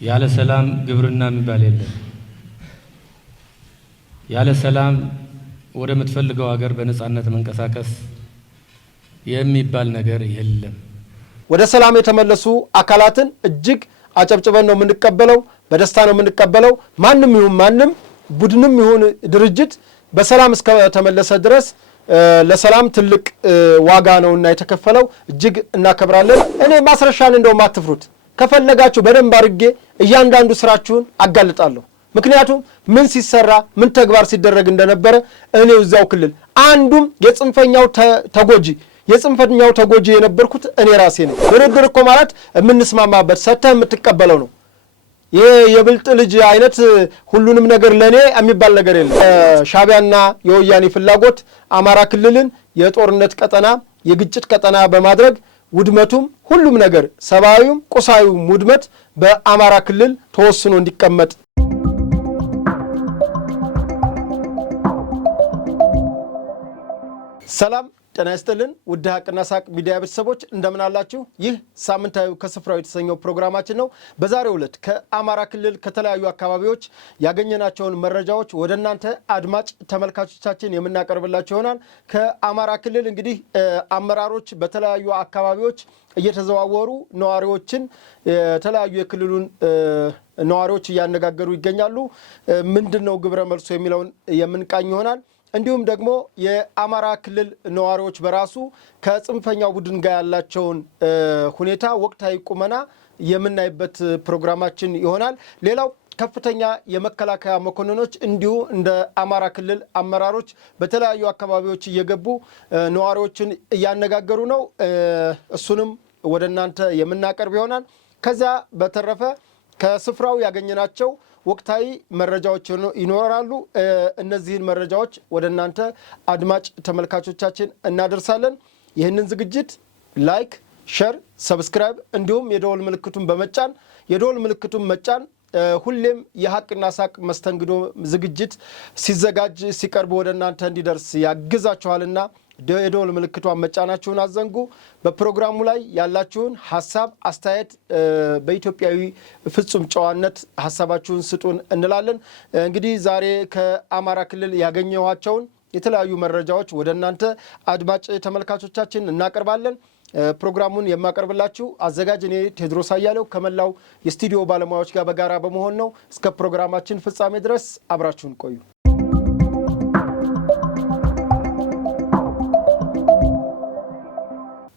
ያለ ሰላም ግብርና የሚባል የለም። ያለ ሰላም ወደ ምትፈልገው ሀገር በነጻነት መንቀሳቀስ የሚባል ነገር የለም። ወደ ሰላም የተመለሱ አካላትን እጅግ አጨብጭበን ነው የምንቀበለው፣ በደስታ ነው የምንቀበለው። ማንም ይሁን ማንም ቡድንም ይሁን ድርጅት በሰላም እስከ ተመለሰ ድረስ ለሰላም ትልቅ ዋጋ ነውና የተከፈለው እጅግ እናከብራለን። እኔ ማስረሻን እንደውም አትፍሩት፣ ከፈለጋችሁ በደንብ አድርጌ እያንዳንዱ ስራችሁን አጋልጣለሁ። ምክንያቱም ምን ሲሰራ ምን ተግባር ሲደረግ እንደነበረ እኔው እዛው ክልል አንዱም የጽንፈኛው ተጎጂ የነበርኩት እኔ ራሴ ነኝ። ድርድር እኮ ማለት የምንስማማበት ሰተህ የምትቀበለው ነው። ይሄ የብልጥ ልጅ አይነት ሁሉንም ነገር ለኔ የሚባል ነገር የለም። ሻቢያና የወያኔ ፍላጎት አማራ ክልልን የጦርነት ቀጠና የግጭት ቀጠና በማድረግ ውድመቱም ሁሉም ነገር ሰብአዊም ቁሳዊም ውድመት በአማራ ክልል ተወስኖ እንዲቀመጥ ሰላም ጤና ይስጥልን። ውድ ሀቅና ሳቅ ሚዲያ ቤተሰቦች እንደምን አላችሁ? ይህ ሳምንታዊ ከስፍራው የተሰኘው ፕሮግራማችን ነው። በዛሬው ዕለት ከአማራ ክልል ከተለያዩ አካባቢዎች ያገኘናቸውን መረጃዎች ወደ እናንተ አድማጭ ተመልካቾቻችን የምናቀርብላችሁ ይሆናል። ከአማራ ክልል እንግዲህ አመራሮች በተለያዩ አካባቢዎች እየተዘዋወሩ ነዋሪዎችን የተለያዩ የክልሉን ነዋሪዎች እያነጋገሩ ይገኛሉ። ምንድነው ግብረ መልሶ የሚለውን የምንቃኝ ይሆናል። እንዲሁም ደግሞ የአማራ ክልል ነዋሪዎች በራሱ ከጽንፈኛው ቡድን ጋር ያላቸውን ሁኔታ ወቅታዊ ቁመና የምናይበት ፕሮግራማችን ይሆናል። ሌላው ከፍተኛ የመከላከያ መኮንኖች እንዲሁ እንደ አማራ ክልል አመራሮች በተለያዩ አካባቢዎች እየገቡ ነዋሪዎችን እያነጋገሩ ነው። እሱንም ወደ እናንተ የምናቀርብ ይሆናል። ከዛ በተረፈ ከስፍራው ያገኘናቸው ወቅታዊ መረጃዎች ይኖራሉ። እነዚህን መረጃዎች ወደ እናንተ አድማጭ ተመልካቾቻችን እናደርሳለን። ይህንን ዝግጅት ላይክ፣ ሼር፣ ሰብስክራይብ እንዲሁም የደወል ምልክቱን በመጫን የደወል ምልክቱን መጫን ሁሌም የሀቅና ሳቅ መስተንግዶ ዝግጅት ሲዘጋጅ ሲቀርብ ወደ እናንተ እንዲደርስ ያግዛችኋልና የደወል ምልክቷን መጫናችሁን አዘንጉ። በፕሮግራሙ ላይ ያላችሁን ሐሳብ አስተያየት በኢትዮጵያዊ ፍጹም ጨዋነት ሐሳባችሁን ስጡን እንላለን። እንግዲህ ዛሬ ከአማራ ክልል ያገኘኋቸውን የተለያዩ መረጃዎች ወደ እናንተ አድማጭ ተመልካቾቻችን እናቀርባለን። ፕሮግራሙን የማቀርብላችሁ አዘጋጅ እኔ ቴድሮስ አያሌው ከመላው የስቱዲዮ ባለሙያዎች ጋር በጋራ በመሆን ነው። እስከ ፕሮግራማችን ፍጻሜ ድረስ አብራችሁን ቆዩ።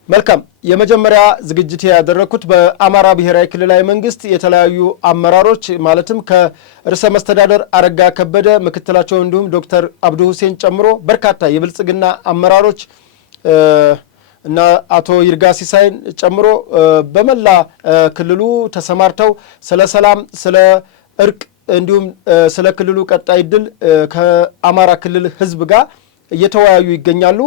መልካም። የመጀመሪያ ዝግጅት ያደረኩት በአማራ ብሔራዊ ክልላዊ መንግስት የተለያዩ አመራሮች ማለትም ከርዕሰ መስተዳደር አረጋ ከበደ ምክትላቸው እንዲሁም ዶክተር አብዱ ሁሴን ጨምሮ በርካታ የብልጽግና አመራሮች እና አቶ ይርጋ ሲሳይን ጨምሮ በመላ ክልሉ ተሰማርተው ስለ ሰላም፣ ስለ እርቅ እንዲሁም ስለ ክልሉ ቀጣይ ድል ከአማራ ክልል ህዝብ ጋር እየተወያዩ ይገኛሉ።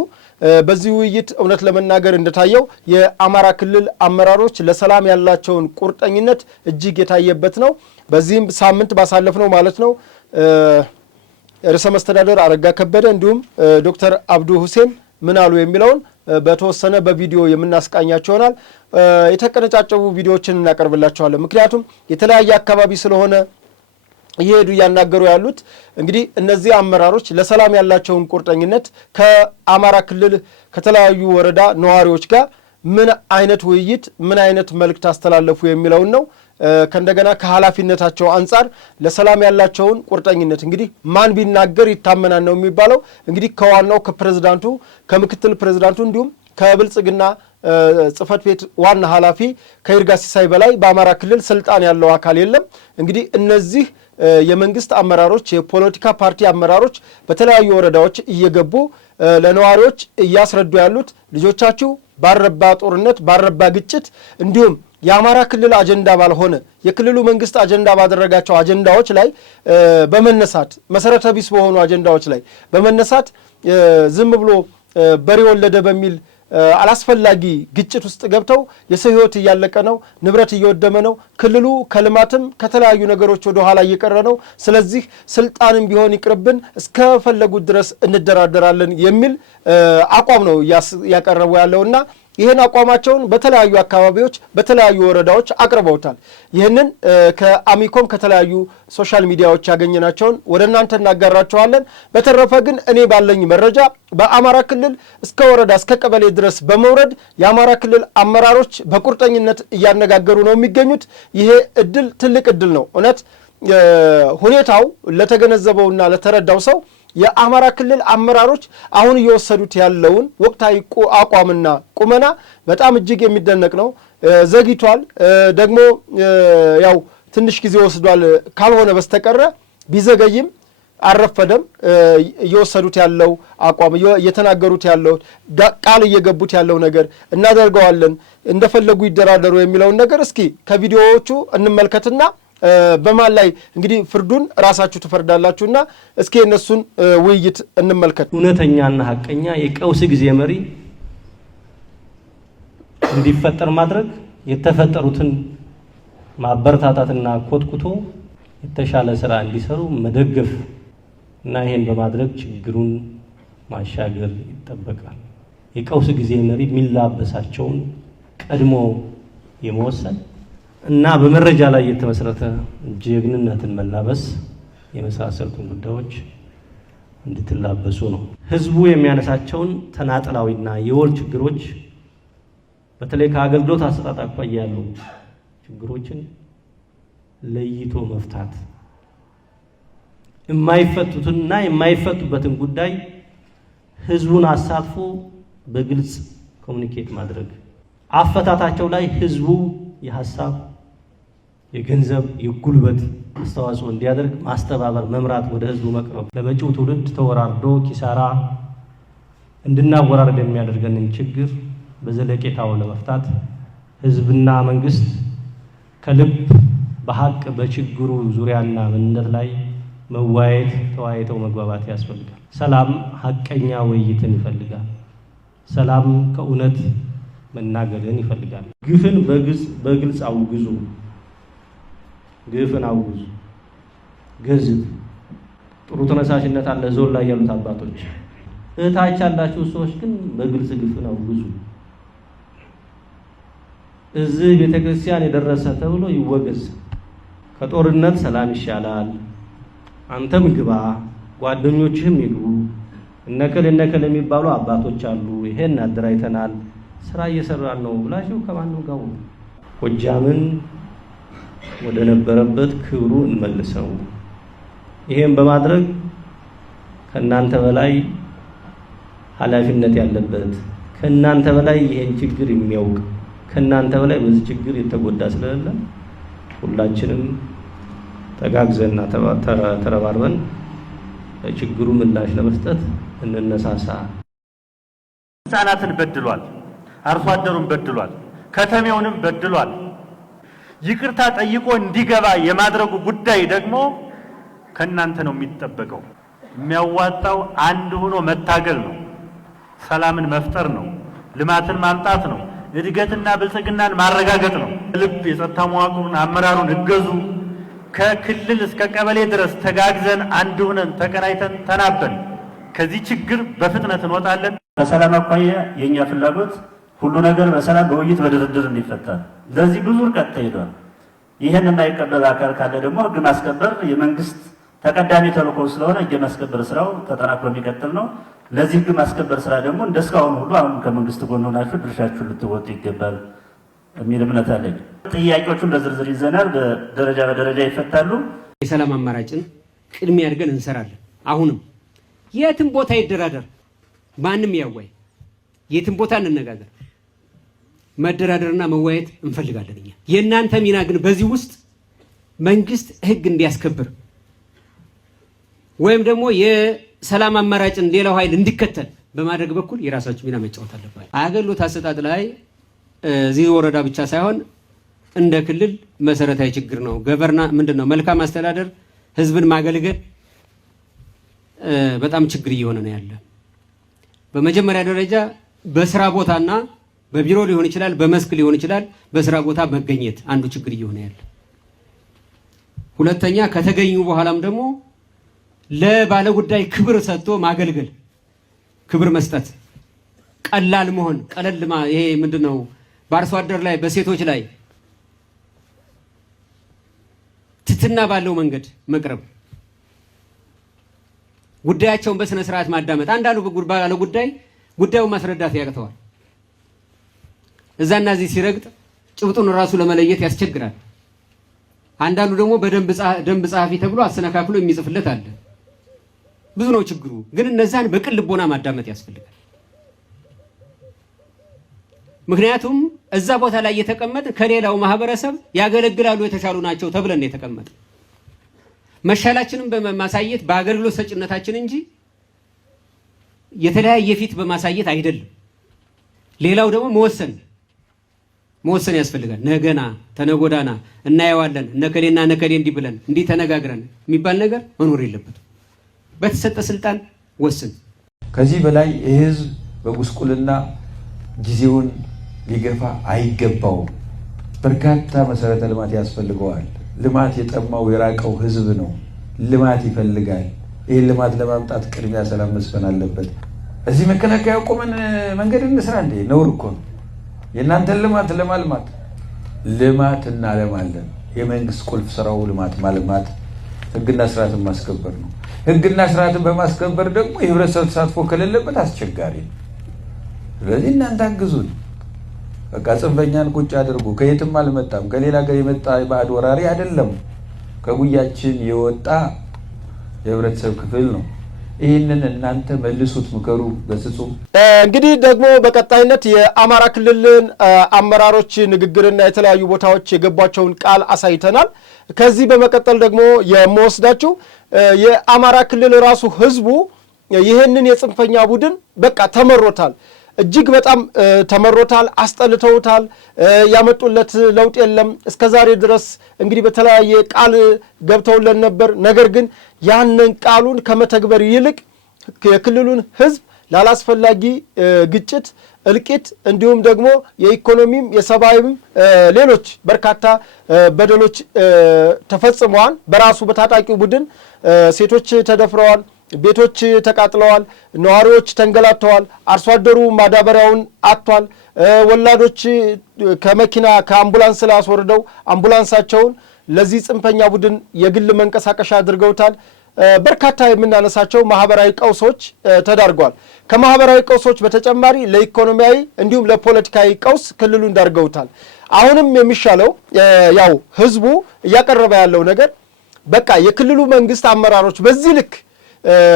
በዚህ ውይይት እውነት ለመናገር እንደታየው የአማራ ክልል አመራሮች ለሰላም ያላቸውን ቁርጠኝነት እጅግ የታየበት ነው። በዚህም ሳምንት ባሳለፍነው ማለት ነው ርዕሰ መስተዳደር አረጋ ከበደ እንዲሁም ዶክተር አብዱ ሁሴን ምን አሉ የሚለውን በተወሰነ በቪዲዮ የምናስቃኛቸው ይሆናል። የተቀነጫጨቡ ቪዲዮዎችን እናቀርብላችኋለን። ምክንያቱም የተለያየ አካባቢ ስለሆነ እየሄዱ እያናገሩ ያሉት እንግዲህ እነዚህ አመራሮች ለሰላም ያላቸውን ቁርጠኝነት ከአማራ ክልል ከተለያዩ ወረዳ ነዋሪዎች ጋር ምን አይነት ውይይት ምን አይነት መልእክት አስተላለፉ የሚለውን ነው። ከእንደገና ከኃላፊነታቸው አንጻር ለሰላም ያላቸውን ቁርጠኝነት እንግዲህ ማን ቢናገር ይታመናል ነው የሚባለው። እንግዲህ ከዋናው ከፕሬዝዳንቱ ከምክትል ፕሬዝዳንቱ እንዲሁም ከብልጽግና ጽህፈት ቤት ዋና ኃላፊ ከይርጋ ሲሳይ በላይ በአማራ ክልል ስልጣን ያለው አካል የለም። እንግዲህ እነዚህ የመንግስት አመራሮች የፖለቲካ ፓርቲ አመራሮች በተለያዩ ወረዳዎች እየገቡ ለነዋሪዎች እያስረዱ ያሉት ልጆቻችሁ ባረባ ጦርነት ባረባ ግጭት እንዲሁም የአማራ ክልል አጀንዳ ባልሆነ የክልሉ መንግስት አጀንዳ ባደረጋቸው አጀንዳዎች ላይ በመነሳት መሰረተ ቢስ በሆኑ አጀንዳዎች ላይ በመነሳት ዝም ብሎ በሬ ወለደ በሚል አላስፈላጊ ግጭት ውስጥ ገብተው የሰው ህይወት እያለቀ ነው፣ ንብረት እየወደመ ነው፣ ክልሉ ከልማትም ከተለያዩ ነገሮች ወደ ኋላ እየቀረ ነው። ስለዚህ ስልጣንም ቢሆን ይቅርብን እስከፈለጉት ድረስ እንደራደራለን የሚል አቋም ነው ያቀረቡ ያለውና ይህን አቋማቸውን በተለያዩ አካባቢዎች በተለያዩ ወረዳዎች አቅርበውታል። ይህንን ከአሚኮም ከተለያዩ ሶሻል ሚዲያዎች ያገኘናቸውን ወደ እናንተ እናጋራቸዋለን። በተረፈ ግን እኔ ባለኝ መረጃ በአማራ ክልል እስከ ወረዳ እስከ ቀበሌ ድረስ በመውረድ የአማራ ክልል አመራሮች በቁርጠኝነት እያነጋገሩ ነው የሚገኙት። ይሄ እድል ትልቅ እድል ነው። እውነት ሁኔታው ለተገነዘበውና ለተረዳው ሰው የአማራ ክልል አመራሮች አሁን እየወሰዱት ያለውን ወቅታዊ አቋምና ቁመና በጣም እጅግ የሚደነቅ ነው። ዘግይቷል ደግሞ ያው ትንሽ ጊዜ ወስዷል ካልሆነ በስተቀረ ቢዘገይም አረፈደም። እየወሰዱት ያለው አቋም እየተናገሩት ያለው ቃል እየገቡት ያለው ነገር እናደርገዋለን እንደፈለጉ ይደራደሩ የሚለውን ነገር እስኪ ከቪዲዮዎቹ እንመልከትና በማን ላይ እንግዲህ ፍርዱን ራሳችሁ ትፈርዳላችሁና እስኪ እነሱን ውይይት እንመልከት። እውነተኛና ሐቀኛ የቀውስ ጊዜ መሪ እንዲፈጠር ማድረግ፣ የተፈጠሩትን ማበረታታትና ኮትኩቶ የተሻለ ስራ እንዲሰሩ መደገፍ እና ይሄን በማድረግ ችግሩን ማሻገር ይጠበቃል። የቀውስ ጊዜ መሪ የሚላበሳቸውን ቀድሞ የመወሰን እና በመረጃ ላይ የተመሰረተ ጀግንነትን መላበስ የመሳሰሉትን ጉዳዮች እንድትላበሱ ነው። ህዝቡ የሚያነሳቸውን ተናጠላዊና የወል ችግሮች በተለይ ከአገልግሎት አሰጣጥ አኳያ ያሉ ችግሮችን ለይቶ መፍታት፣ የማይፈቱትና የማይፈቱበትን ጉዳይ ህዝቡን አሳትፎ በግልጽ ኮሙኒኬት ማድረግ፣ አፈታታቸው ላይ ህዝቡ የሐሳብ፣ የገንዘብ፣ የጉልበት አስተዋጽኦ እንዲያደርግ ማስተባበር፣ መምራት፣ ወደ ህዝቡ መቅረብ ለመጪው ትውልድ ተወራርዶ ኪሳራ እንድናወራረድ የሚያደርገንን ችግር በዘለቄታው ለመፍታት ህዝብና መንግስት ከልብ በሐቅ በችግሩ ዙሪያና ምንነት ላይ መወያየት፣ ተወያይተው መግባባት ያስፈልጋል። ሰላም ሐቀኛ ውይይትን ይፈልጋል። ሰላም ከእውነት መናገርን ይፈልጋል። ግፍን በግልጽ አውግዙ። ግፍን አውግዙ። ገዝት ጥሩ ተነሳሽነት አለ ዞን ላይ ያሉት አባቶች። እታች ያላችሁ ሰዎች ግን በግልጽ ግፍን አውግዙ። እዚህ ቤተክርስቲያን የደረሰ ተብሎ ይወገዝ። ከጦርነት ሰላም ይሻላል። አንተም ግባ፣ ጓደኞችህም ይግቡ። እነከል የሚባሉ አባቶች አሉ። ይሄን አደራይተናል፣ ስራ እየሰራን ነው ብላችሁ ከማንም ጋር ጎጃምን ወደ ነበረበት ክብሩ እንመልሰው። ይሄን በማድረግ ከናንተ በላይ ኃላፊነት ያለበት ከናንተ በላይ ይሄን ችግር የሚያውቅ ከናንተ በላይ በዚህ ችግር የተጎዳ ስለሌለ ሁላችንም ተጋግዘንና ተረባርበን ችግሩ ምላሽ ለመስጠት እንነሳሳ። ህፃናትን በድሏል፣ አርሶ አደሩን በድሏል፣ ከተሜውንም በድሏል። ይቅርታ ጠይቆ እንዲገባ የማድረጉ ጉዳይ ደግሞ ከናንተ ነው የሚጠበቀው። የሚያዋጣው አንድ ሆኖ መታገል ነው፣ ሰላምን መፍጠር ነው፣ ልማትን ማምጣት ነው፣ እድገትና ብልጽግናን ማረጋገጥ ነው። ልብ የጸጥታ መዋቅሩን አመራሩን እገዙ። ከክልል እስከ ቀበሌ ድረስ ተጋግዘን አንድ ሆነን ተቀናይተን ተናበን ከዚህ ችግር በፍጥነት እንወጣለን። ከሰላም አኳያ የኛ ፍላጎት ሁሉ ነገር በሰላም በውይይት በድርድር እንዲፈታ፣ ለዚህ ብዙ ርቀት ተሄዷል። ይህን የማይቀበል አካል ካለ ደግሞ ህግ ማስከበር የመንግስት ተቀዳሚ ተልዕኮ ስለሆነ ህግ ማስከበር ስራው ተጠናክሮ የሚቀጥል ነው። ለዚህ ህግ ማስከበር ስራ ደግሞ እንደስካሁን ሁሉ አሁን ከመንግስት ጎን ሆናችሁ ድርሻችሁን ልትወጡ ይገባል የሚል እምነት አለኝ። ጥያቄዎቹን በዝርዝር ይዘናል፣ በደረጃ በደረጃ ይፈታሉ። የሰላም አማራጭን ቅድሚያ አድርገን እንሰራለን። አሁንም የትም ቦታ ይደራደር፣ ማንም ያዋይ፣ የትም ቦታ እንነጋገር፣ መደራደርና መዋየት እንፈልጋለን። እኛ የእናንተ ሚና ግን በዚህ ውስጥ መንግስት ህግ እንዲያስከብር ወይም ደግሞ የሰላም አማራጭን ሌላው ኃይል እንዲከተል በማድረግ በኩል የራሳችሁ ሚና መጫወት አለባችሁ። አገልግሎት አሰጣጥ ላይ እዚህ ወረዳ ብቻ ሳይሆን እንደ ክልል መሰረታዊ ችግር ነው። ምንድነው መልካም አስተዳደር፣ ህዝብን ማገልገል በጣም ችግር እየሆነ ነው ያለ። በመጀመሪያ ደረጃ በስራ ቦታና በቢሮ ሊሆን ይችላል፣ በመስክ ሊሆን ይችላል፣ በስራ ቦታ መገኘት አንዱ ችግር እየሆነ ያለ። ሁለተኛ ከተገኙ በኋላም ደግሞ ለባለ ጉዳይ ክብር ሰጥቶ ማገልገል፣ ክብር መስጠት፣ ቀላል መሆን ቀለልማ ይሄ ምንድነው በአርሶ አደር ላይ በሴቶች ላይ ትትና ባለው መንገድ መቅረብ ጉዳያቸውን በስነ ስርዓት ማዳመጥ አንዳንዱ ባለ ጉዳዩን ማስረዳት ያቅተዋል እዛና እዚህ ሲረግጥ ጭብጡን ራሱ ለመለየት ያስቸግራል አንዳንዱ ደግሞ በደንብ ጸሐፊ ተብሎ አሰነካክሎ የሚጽፍለት አለ ብዙ ነው ችግሩ ግን እነዛን በቅን ልቦና ማዳመጥ ያስፈልጋል ምክንያቱም እዛ ቦታ ላይ የተቀመጠ ከሌላው ማህበረሰብ ያገለግላሉ የተሻሉ ናቸው ተብለን የተቀመጠ መሻላችንን በማሳየት በአገልግሎት ሰጭነታችን እንጂ የተለያየ ፊት በማሳየት አይደለም ሌላው ደግሞ መወሰን ያስፈልጋል ነገና ተነጎዳና እናየዋለን ነከሌና ነከሌ እንዲህ ብለን እንዲህ ተነጋግረን የሚባል ነገር መኖር የለበትም በተሰጠ ስልጣን ወስን ከዚህ በላይ የህዝብ በጉስቁልና ጊዜውን ሊገፋ አይገባውም በርካታ መሰረተ ልማት ያስፈልገዋል ልማት የጠማው የራቀው ህዝብ ነው ልማት ይፈልጋል ይሄን ልማት ለማምጣት ቅድሚያ ሰላም መስፈን አለበት እዚህ መከላከያው ቆመን መንገድ እንስራ እንዴ ነውር እኮ የእናንተ ልማት ለማልማት ልማት እናለማለን የመንግስት ቁልፍ ስራው ልማት ማልማት ህግና ስርዓትን ማስከበር ነው ህግና ስርዓትን በማስከበር ደግሞ የህብረተሰብ ተሳትፎ ከሌለበት አስቸጋሪ ነው ስለዚህ እናንተ አግዙን በቃ ጽንፈኛን ቁጭ አድርጉ ከየትም አልመጣም ከሌላ ሀገር የመጣ ባዕድ ወራሪ አይደለም ከጉያችን የወጣ የህብረተሰብ ክፍል ነው ይህንን እናንተ መልሱት ምከሩ ገስጹ እንግዲህ ደግሞ በቀጣይነት የአማራ ክልልን አመራሮች ንግግርና የተለያዩ ቦታዎች የገቧቸውን ቃል አሳይተናል ከዚህ በመቀጠል ደግሞ የምወስዳችሁ የአማራ ክልል ራሱ ህዝቡ ይህንን የጽንፈኛ ቡድን በቃ ተመሮታል እጅግ በጣም ተመሮታል አስጠልተውታል ያመጡለት ለውጥ የለም እስከዛሬ ድረስ እንግዲህ በተለያየ ቃል ገብተውለን ነበር ነገር ግን ያንን ቃሉን ከመተግበር ይልቅ የክልሉን ህዝብ ላላስፈላጊ ግጭት እልቂት እንዲሁም ደግሞ የኢኮኖሚም የሰባዊም ሌሎች በርካታ በደሎች ተፈጽመዋል በራሱ በታጣቂው ቡድን ሴቶች ተደፍረዋል ቤቶች ተቃጥለዋል ነዋሪዎች ተንገላተዋል አርሶ አደሩ ማዳበሪያውን አጥቷል ወላዶች ከመኪና ከአምቡላንስ ላይ አስወርደው አምቡላንሳቸውን ለዚህ ጽንፈኛ ቡድን የግል መንቀሳቀሻ አድርገውታል በርካታ የምናነሳቸው ማህበራዊ ቀውሶች ተዳርጓል ከማህበራዊ ቀውሶች በተጨማሪ ለኢኮኖሚያዊ እንዲሁም ለፖለቲካዊ ቀውስ ክልሉን ዳርገውታል አሁንም የሚሻለው ያው ህዝቡ እያቀረበ ያለው ነገር በቃ የክልሉ መንግስት አመራሮች በዚህ ልክ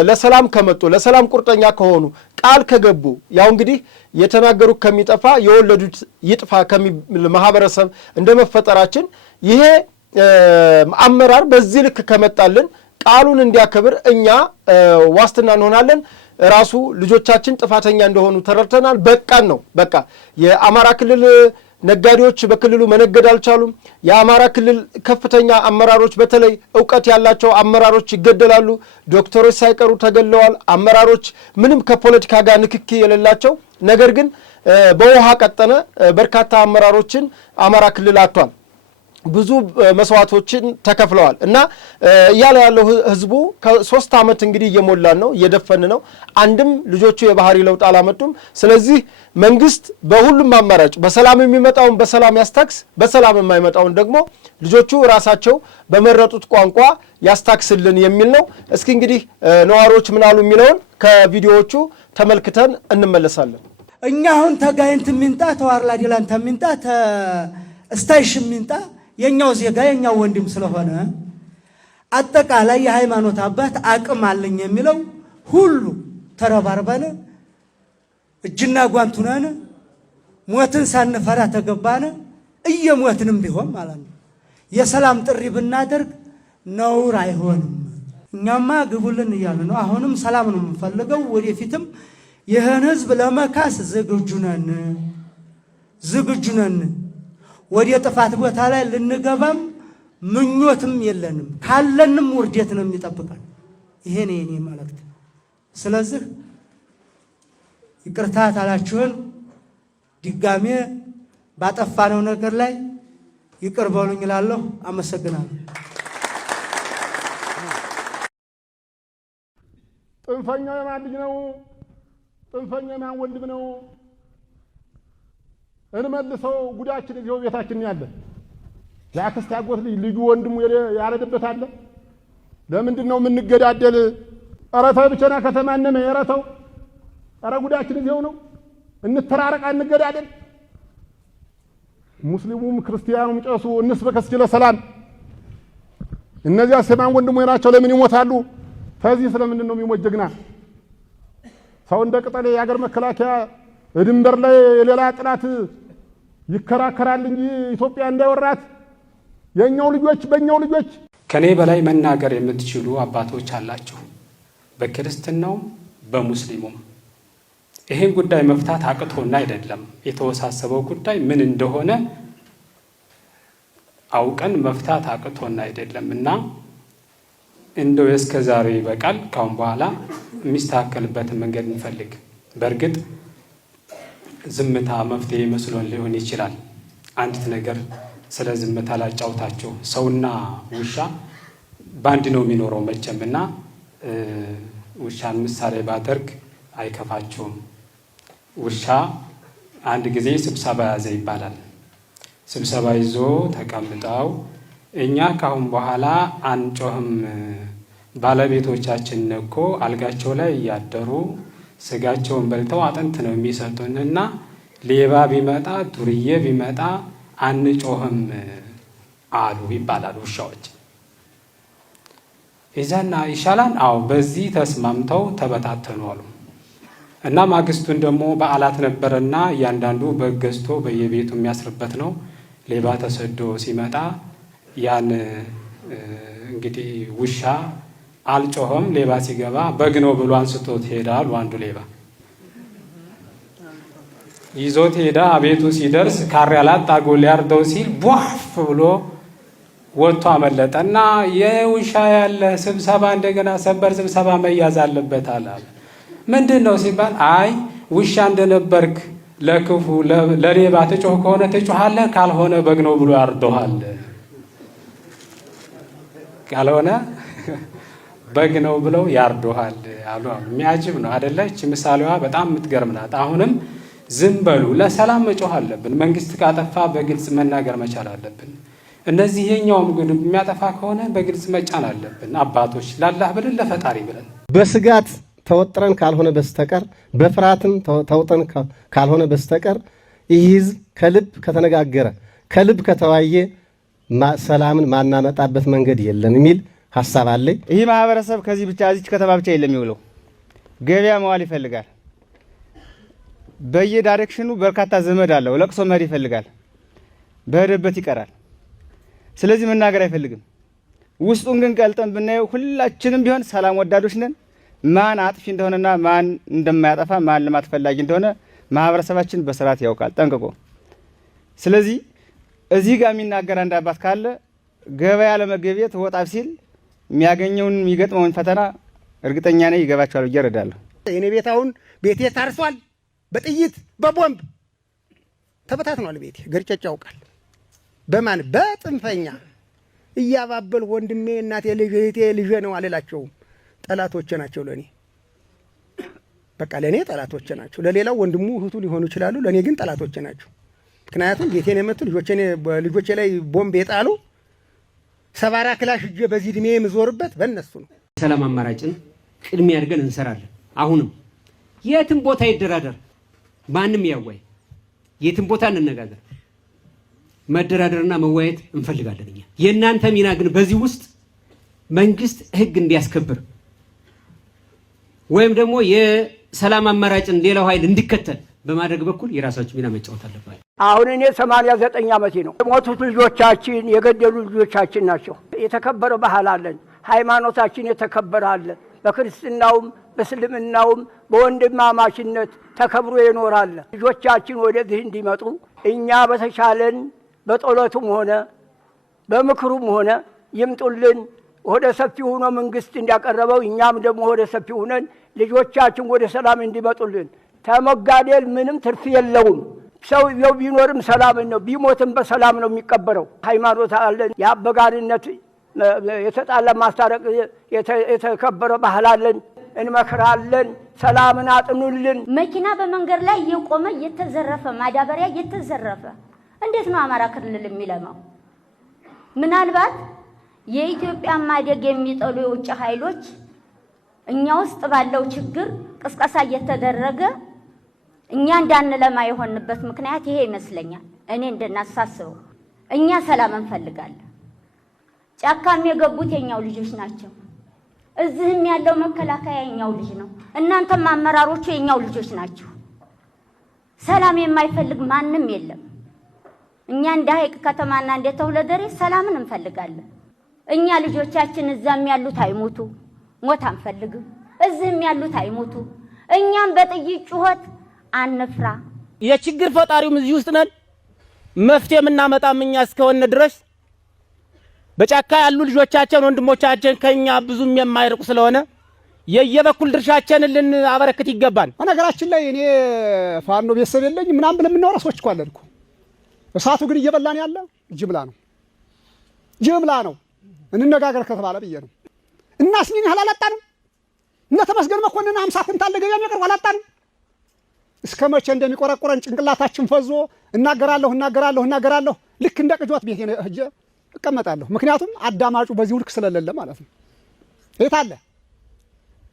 ለሰላም ከመጡ ለሰላም ቁርጠኛ ከሆኑ ቃል ከገቡ ያው እንግዲህ የተናገሩት ከሚጠፋ የወለዱት ይጥፋ ከሚል ማህበረሰብ እንደመፈጠራችን ይሄ አመራር በዚህ ልክ ከመጣልን ቃሉን እንዲያከብር እኛ ዋስትና እንሆናለን ራሱ ልጆቻችን ጥፋተኛ እንደሆኑ ተረድተናል በቃን ነው በቃ የአማራ ክልል ነጋዴዎች በክልሉ መነገድ አልቻሉም የአማራ ክልል ከፍተኛ አመራሮች በተለይ ዕውቀት ያላቸው አመራሮች ይገደላሉ ዶክተሮች ሳይቀሩ ተገለዋል አመራሮች ምንም ከፖለቲካ ጋር ንክኪ የሌላቸው ነገር ግን በውሃ ቀጠነ በርካታ አመራሮችን አማራ ክልል አጥቷል ብዙ መስዋዕቶችን ተከፍለዋል እና ያለ ያለው ህዝቡ ከ3 አመት እንግዲህ እየሞላን ነው እየደፈን ነው አንድም ልጆቹ የባህሪ ለውጥ አላመጡም ስለዚህ መንግስት በሁሉም አማራጭ በሰላም የሚመጣውን በሰላም ያስታክስ በሰላም የማይመጣውን ደግሞ ልጆቹ ራሳቸው በመረጡት ቋንቋ ያስታክስልን የሚል ነው እስኪ እንግዲህ ነዋሪዎች ምን አሉ የሚለውን ከቪዲዮዎቹ ተመልክተን እንመለሳለን እኛ አሁን ተጋይንት ሚንጣ ተዋርላ ዲላን ተሚንጣ ተስታይሽ ሚንጣ የኛው ዜጋ የኛው ወንድም ስለሆነ አጠቃላይ የሃይማኖት አባት አቅም አለኝ የሚለው ሁሉ ተረባርበን እጅና ጓንቱናን ሞትን ሳንፈራ ተገባነ እየሞትንም ቢሆን ማለት ነው የሰላም ጥሪ ብናደርግ ነውር አይሆንም እኛማ ግቡልን እያሉ ነው አሁንም ሰላም ነው የምንፈልገው ወደፊትም ይህን ህዝብ ለመካስ ዝግጁ ነን ወደ ጥፋት ቦታ ላይ ልንገባም ምኞትም የለንም ካለንም ውርደት ነው የሚጠብቀን ይሄ ነው የኔ መልእክት ስለዚህ ይቅርታ ታላችሁን ድጋሜ ባጠፋነው ነገር ላይ ይቅር በሉኝ እላለሁ አመሰግናለሁ ጥንፈኛው የማን ልጅ ነው ጥንፈኛው የማን ወንድም ነው እንመልሰው ጉዳችን እዚሁ ቤታችን ያለ ያክስት ያጎት ልጁ ወንድሙ ያረደበት አለ። ለምንድን ነው የምንገዳደል? ኧረ ተው ብቻና ከተማነመ የረተው ኧረ ጉዳችን እዚሁ ነው። እንተራረቅ እንገዳደል። ሙስሊሙም ክርስቲያኑም ጨሱ እንስበክ እስኪ ለሰላም። እነዚያ ሰማን ወንድሞች ናቸው ለምን ይሞታሉ? ከዚህ ስለምንድን ነው የሚሞት ጀግና? ሰው እንደ ቅጠል የሀገር መከላከያ ድንበር ላይ ሌላ ጥላት ይከራከራል እንጂ ኢትዮጵያ እንዳይወራት የኛው ልጆች በእኛው ልጆች። ከኔ በላይ መናገር የምትችሉ አባቶች አላችሁ፣ በክርስትናውም በሙስሊሙም። ይሄን ጉዳይ መፍታት አቅቶና አይደለም፣ የተወሳሰበው ጉዳይ ምን እንደሆነ አውቀን መፍታት አቅቶና አይደለም እና እንደው እስከ ዛሬ ይበቃል። ካሁን በኋላ የሚስተካከልበትን መንገድ እንፈልግ። በእርግጥ ዝምታ መፍትሄ መስሎን ሊሆን ይችላል። አንዲት ነገር ስለ ዝምታ ላጫውታችሁ። ሰውና ውሻ በአንድ ነው የሚኖረው መቼም እና ውሻን ምሳሌ ባደርግ አይከፋችሁም። ውሻ አንድ ጊዜ ስብሰባ ያዘ ይባላል። ስብሰባ ይዞ ተቀምጠው እኛ ካሁን በኋላ አንጮህም፣ ባለቤቶቻችን እኮ አልጋቸው ላይ እያደሩ ስጋቸውን በልተው አጥንት ነው የሚሰጡንና ሌባ ቢመጣ ዱርዬ ቢመጣ አንጮህም አሉ ይባላል ውሻዎች። ይዛና ይሻላል። አዎ በዚህ ተስማምተው ተበታተኑ አሉ እና ማግስቱን ደግሞ በዓላት ነበረና እያንዳንዱ በግ ገዝቶ በየቤቱ የሚያስርበት ነው። ሌባ ተሰዶ ሲመጣ ያን እንግዲህ ውሻ አልጮኸም። ሌባ ሲገባ በግ ነው ብሎ አንስቶት ሄዳሉ። አንዱ ሌባ ይዞት ሄዳ ቤቱ ሲደርስ ካሪያላት አጎ ሊያርደው ሲል ቧፍ ብሎ ወጥቶ አመለጠና የውሻ ያለ ስብሰባ እንደገና ሰበር ስብሰባ መያዝ አለበት አለ። ምንድን ነው ሲባል አይ ውሻ እንደነበርክ ለክፉ ለሌባ ትጮህ ከሆነ ትጮሃለህ፣ ካልሆነ በግ ነው ብሎ ያርደዋል፣ ካልሆነ በግ ነው ብለው ያርደዋል አሉ። የሚያጅብ ነው አይደለች? ምሳሌዋ በጣም የምትገርም ናት። አሁንም ዝም በሉ፣ ለሰላም መጮህ አለብን። መንግስት ካጠፋ በግልጽ መናገር መቻል አለብን። እነዚህ የኛውም ግን የሚያጠፋ ከሆነ በግልጽ መጫን አለብን። አባቶች ላላህ ብለን ለፈጣሪ ብለን በስጋት ተወጥረን ካልሆነ በስተቀር በፍርሃትም ተውጠን ካልሆነ በስተቀር ይህ ህዝብ ከልብ ከተነጋገረ ከልብ ከተዋየ ሰላምን ማናመጣበት መንገድ የለም የሚል ሐሳብ አለኝ። ይህ ማህበረሰብ ከዚህ ብቻ እዚች ከተማ ብቻ የለም የሚውለው፣ ገበያ መዋል ይፈልጋል። በየዳይሬክሽኑ በርካታ ዘመድ አለው። ለቅሶ መሄድ ይፈልጋል፣ በሄደበት ይቀራል። ስለዚህ መናገር አይፈልግም። ውስጡን ግን ቀልጠን ብናየው ሁላችንም ቢሆን ሰላም ወዳዶች ነን። ማን አጥፊ እንደሆነና ማን እንደማያጠፋ ማን ልማት ፈላጊ እንደሆነ ማህበረሰባችን በስርዓት ያውቃል ጠንቅቆ። ስለዚህ እዚህ ጋር የሚናገር አንድ አባት ካለ ገበያ ለመገብየት ወጣ ሲል የሚያገኘውን የሚገጥመውን ፈተና እርግጠኛ ነኝ ይገባቸዋል ብዬ እረዳለሁ። የኔ ቤት አሁን ቤቴ ታርሷል፣ በጥይት በቦምብ ተበታትኗል። ቤቴ ገርጨጭ ያውቃል። በማን በጥንፈኛ እያባበል ወንድሜ እናቴ ልጄ ልጄ ነው አልላቸውም። ጠላቶቼ ናቸው ለኔ። በቃ ለኔ ጠላቶቼ ናቸው። ለሌላው ወንድሙ እህቱ ሊሆኑ ይችላሉ፣ ለኔ ግን ጠላቶቼ ናቸው። ምክንያቱም ቤቴን የመቱ ልጆቼ ላይ ቦምብ የጣሉ ሰባራ ክላሽ እጄ በዚህ እድሜ የምዞርበት በእነሱ ነው። ሰላም አማራጭን ቅድሚያ አድርገን እንሰራለን። አሁንም የትም ቦታ ይደራደር፣ ማንም ያዋይ፣ የትም ቦታ እንነጋገር፣ መደራደርና መዋየት እንፈልጋለን እኛ። የእናንተ ሚና ግን በዚህ ውስጥ መንግስት ህግ እንዲያስከብር ወይም ደግሞ የሰላም አማራጭን ሌላው ኃይል እንዲከተል በማድረግ በኩል የራሳችሁ ሚና መጫወት አለባችሁ። አሁን እኔ 89 ዓመቴ ነው። የሞቱት ልጆቻችን የገደሉ ልጆቻችን ናቸው። የተከበረ ባህል አለን። ሃይማኖታችን የተከበረ አለ። በክርስትናውም በእስልምናውም በወንድማማችነት ተከብሮ ይኖራል። ልጆቻችን ወደዚህ እንዲመጡ እኛ በተቻለን በጦለቱም ሆነ በምክሩም ሆነ ይምጡልን። ወደ ሰፊ ሆኖ መንግስት እንዲያቀርበው እኛም ደግሞ ወደ ሰፊ ሆነን ልጆቻችን ወደ ሰላም እንዲመጡልን። ተመጋደል ምንም ትርፍ የለውም። ሰው ቢኖርም ሰላም ነው፣ ቢሞትም በሰላም ነው የሚቀበረው። ሃይማኖት አለን። የአበጋሪነት የተጣላ ማስታረቅ የተከበረ ባህል አለን። እንመክራለን። ሰላምን አጥኑልን። መኪና በመንገድ ላይ እየቆመ እየተዘረፈ ማዳበሪያ እየተዘረፈ እንዴት ነው አማራ ክልል የሚለማው? ምናልባት የኢትዮጵያ ማደግ የሚጠሉ የውጭ ኃይሎች እኛ ውስጥ ባለው ችግር ቅስቀሳ እየተደረገ እኛ እንዳንለማ የሆንበት ምክንያት ይሄ ይመስለኛል። እኔ እንደናሳስበው እኛ ሰላም እንፈልጋለን። ጫካም የገቡት የኛው ልጆች ናቸው። እዚህም ያለው መከላከያ የኛው ልጅ ነው። እናንተም አመራሮቹ የኛው ልጆች ናቸው። ሰላም የማይፈልግ ማንም የለም። እኛ እንደ ሀይቅ ከተማና እንደ ተውለደሬ ሰላምን እንፈልጋለን። እኛ ልጆቻችን እዛም ያሉት አይሞቱ፣ ሞት አንፈልግም። እዚህም ያሉት አይሞቱ። እኛም በጥይት ጩኸት አንፍራ። የችግር ፈጣሪውም እዚህ ውስጥ ነን። መፍትሄ የምናመጣም እኛ እስከሆነ ድረስ በጫካ ያሉ ልጆቻችን ወንድሞቻችን ከኛ ብዙም የማይርቁ ስለሆነ የየበኩል ድርሻችንን ልናበረክት ይገባል። በነገራችን ላይ እኔ ፋኖ ቤተሰብ የለኝ ምናምን ብለን የምናወራ ሰዎች እኮ አለን እኮ። እሳቱ ግን እየበላን ያለ ጅምላ ነው፣ ጅምላ ነው። እንነጋገር ከተባለ ብዬ ነው። እናስኝን ያህል አላጣንም። እነ ተመስገን መኮንን 50 ኩንታል ለገበያ የሚያቀርቡ አላጣንም። እስከ መቼ እንደሚቆረቆረን ጭንቅላታችን ፈዞ እናገራለሁ ልክ እንደ ቅጆት ቤት ሄጄ እቀመጣለሁ። ምክንያቱም አዳማጩ በዚህ ልክ ስለሌለ ማለት ነው። የት አለ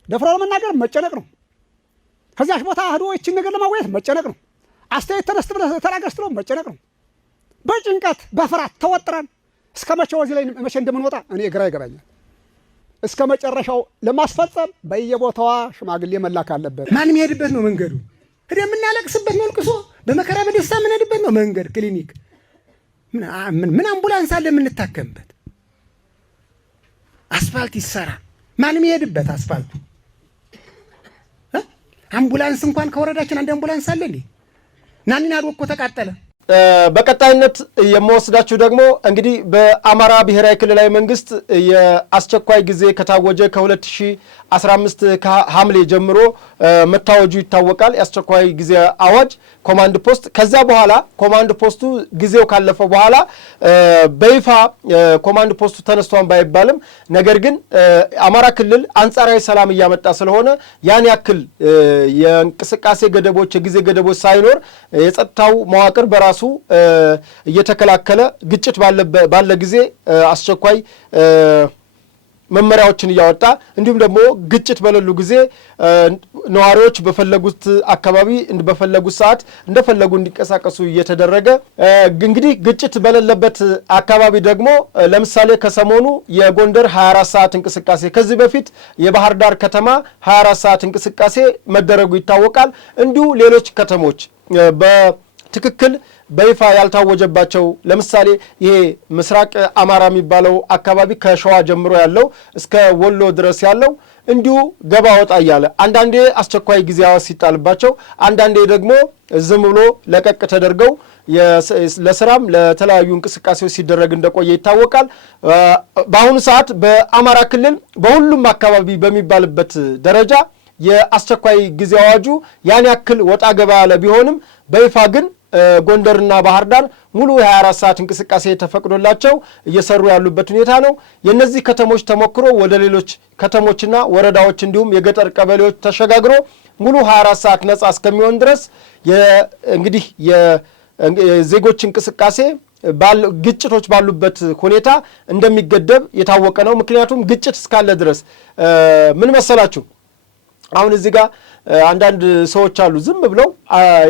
ደፍሮ ለመናገር መጨነቅ ነው። ከዚያሽ ቦታ ሄዶ ይህችን ነገር ለማወያየት መጨነቅ ነው። አስተያየት ተነስት ብለህ ተናገር ስትለው መጨነቅ ነው። በጭንቀት በፍርሃት ተወጥረን እስከ መቼው እዚህ ላይ መቼ እንደምንወጣ እኔ ግራ ይገባኛል። እስከ መጨረሻው ለማስፈጸም በየቦታዋ ሽማግሌ መላክ አለበት። ማን የሚሄድበት ነው መንገዱ? ሄደ የምናለቅስበት ነው ልቅሶ፣ በመከራ በደስታ የምንሄድበት ነው መንገድ፣ ክሊኒክ ምን አምቡላንስ አለ የምንታከምበት? አስፋልት ይሰራ፣ ማንም ይሄድበት አስፋልቱ። አምቡላንስ እንኳን ከወረዳችን አንድ አምቡላንስ አለ እንዴ? ናኒና እኮ ተቃጠለ። በቀጣይነት የምወስዳችሁ ደግሞ እንግዲህ በአማራ ብሔራዊ ክልላዊ መንግስት የአስቸኳይ ጊዜ ከታወጀ ከ2015 ሐምሌ ጀምሮ መታወጁ ይታወቃል። የአስቸኳይ ጊዜ አዋጅ ኮማንድ ፖስት። ከዚያ በኋላ ኮማንድ ፖስቱ ጊዜው ካለፈ በኋላ በይፋ ኮማንድ ፖስቱ ተነስቷን ባይባልም ነገር ግን አማራ ክልል አንጻራዊ ሰላም እያመጣ ስለሆነ ያን ያክል የእንቅስቃሴ ገደቦች፣ የጊዜ ገደቦች ሳይኖር የጸጥታው መዋቅር በራሱ እየተከላከለ ግጭት ባለ ጊዜ አስቸኳይ መመሪያዎችን እያወጣ እንዲሁም ደግሞ ግጭት በሌሉ ጊዜ ነዋሪዎች በፈለጉት አካባቢ በፈለጉት ሰዓት እንደፈለጉ እንዲንቀሳቀሱ እየተደረገ እንግዲህ ግጭት በሌለበት አካባቢ ደግሞ ለምሳሌ ከሰሞኑ የጎንደር 24 ሰዓት እንቅስቃሴ፣ ከዚህ በፊት የባህር ዳር ከተማ 24 ሰዓት እንቅስቃሴ መደረጉ ይታወቃል። እንዲሁ ሌሎች ከተሞች በትክክል በይፋ ያልታወጀባቸው ለምሳሌ ይሄ ምስራቅ አማራ የሚባለው አካባቢ ከሸዋ ጀምሮ ያለው እስከ ወሎ ድረስ ያለው እንዲሁ ገባ ወጣ እያለ አንዳንዴ አስቸኳይ ጊዜ አዋጅ ሲጣልባቸው፣ አንዳንዴ ደግሞ ዝም ብሎ ለቀቅ ተደርገው ለስራም ለተለያዩ እንቅስቃሴዎች ሲደረግ እንደቆየ ይታወቃል። በአሁኑ ሰዓት በአማራ ክልል በሁሉም አካባቢ በሚባልበት ደረጃ የአስቸኳይ ጊዜ አዋጁ ያን ያክል ወጣ ገባ ያለ ቢሆንም በይፋ ግን ጎንደርና ባህር ዳር ሙሉ የ24 ሰዓት እንቅስቃሴ ተፈቅዶላቸው እየሰሩ ያሉበት ሁኔታ ነው። የነዚህ ከተሞች ተሞክሮ ወደ ሌሎች ከተሞችና ወረዳዎች እንዲሁም የገጠር ቀበሌዎች ተሸጋግሮ ሙሉ 24 ሰዓት ነጻ እስከሚሆን ድረስ እንግዲህ የዜጎች እንቅስቃሴ ግጭቶች ባሉበት ሁኔታ እንደሚገደብ የታወቀ ነው። ምክንያቱም ግጭት እስካለ ድረስ ምን መሰላችሁ፣ አሁን እዚህ ጋር አንዳንድ ሰዎች አሉ ዝም ብለው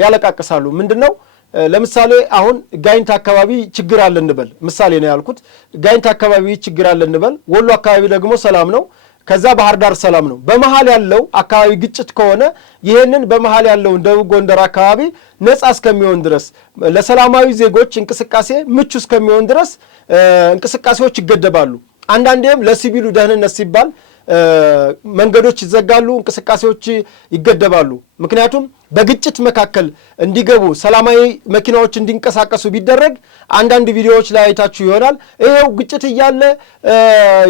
ያለቃቅሳሉ። ምንድነው? ለምሳሌ አሁን ጋይንት አካባቢ ችግር አለ እንበል፣ ምሳሌ ነው ያልኩት። ጋይንት አካባቢ ችግር አለ እንበል፣ ወሎ አካባቢ ደግሞ ሰላም ነው፣ ከዛ ባህር ዳር ሰላም ነው። በመሃል ያለው አካባቢ ግጭት ከሆነ ይሄንን በመሃል ያለው ደቡብ ጎንደር አካባቢ ነጻ እስከሚሆን ድረስ ለሰላማዊ ዜጎች እንቅስቃሴ ምቹ እስከሚሆን ድረስ እንቅስቃሴዎች ይገደባሉ። አንዳንዴም ለሲቪሉ ደህንነት ሲባል መንገዶች ይዘጋሉ፣ እንቅስቃሴዎች ይገደባሉ። ምክንያቱም በግጭት መካከል እንዲገቡ ሰላማዊ መኪናዎች እንዲንቀሳቀሱ ቢደረግ አንዳንድ ቪዲዮዎች ላይ አይታችሁ ይሆናል። ይሄው ግጭት እያለ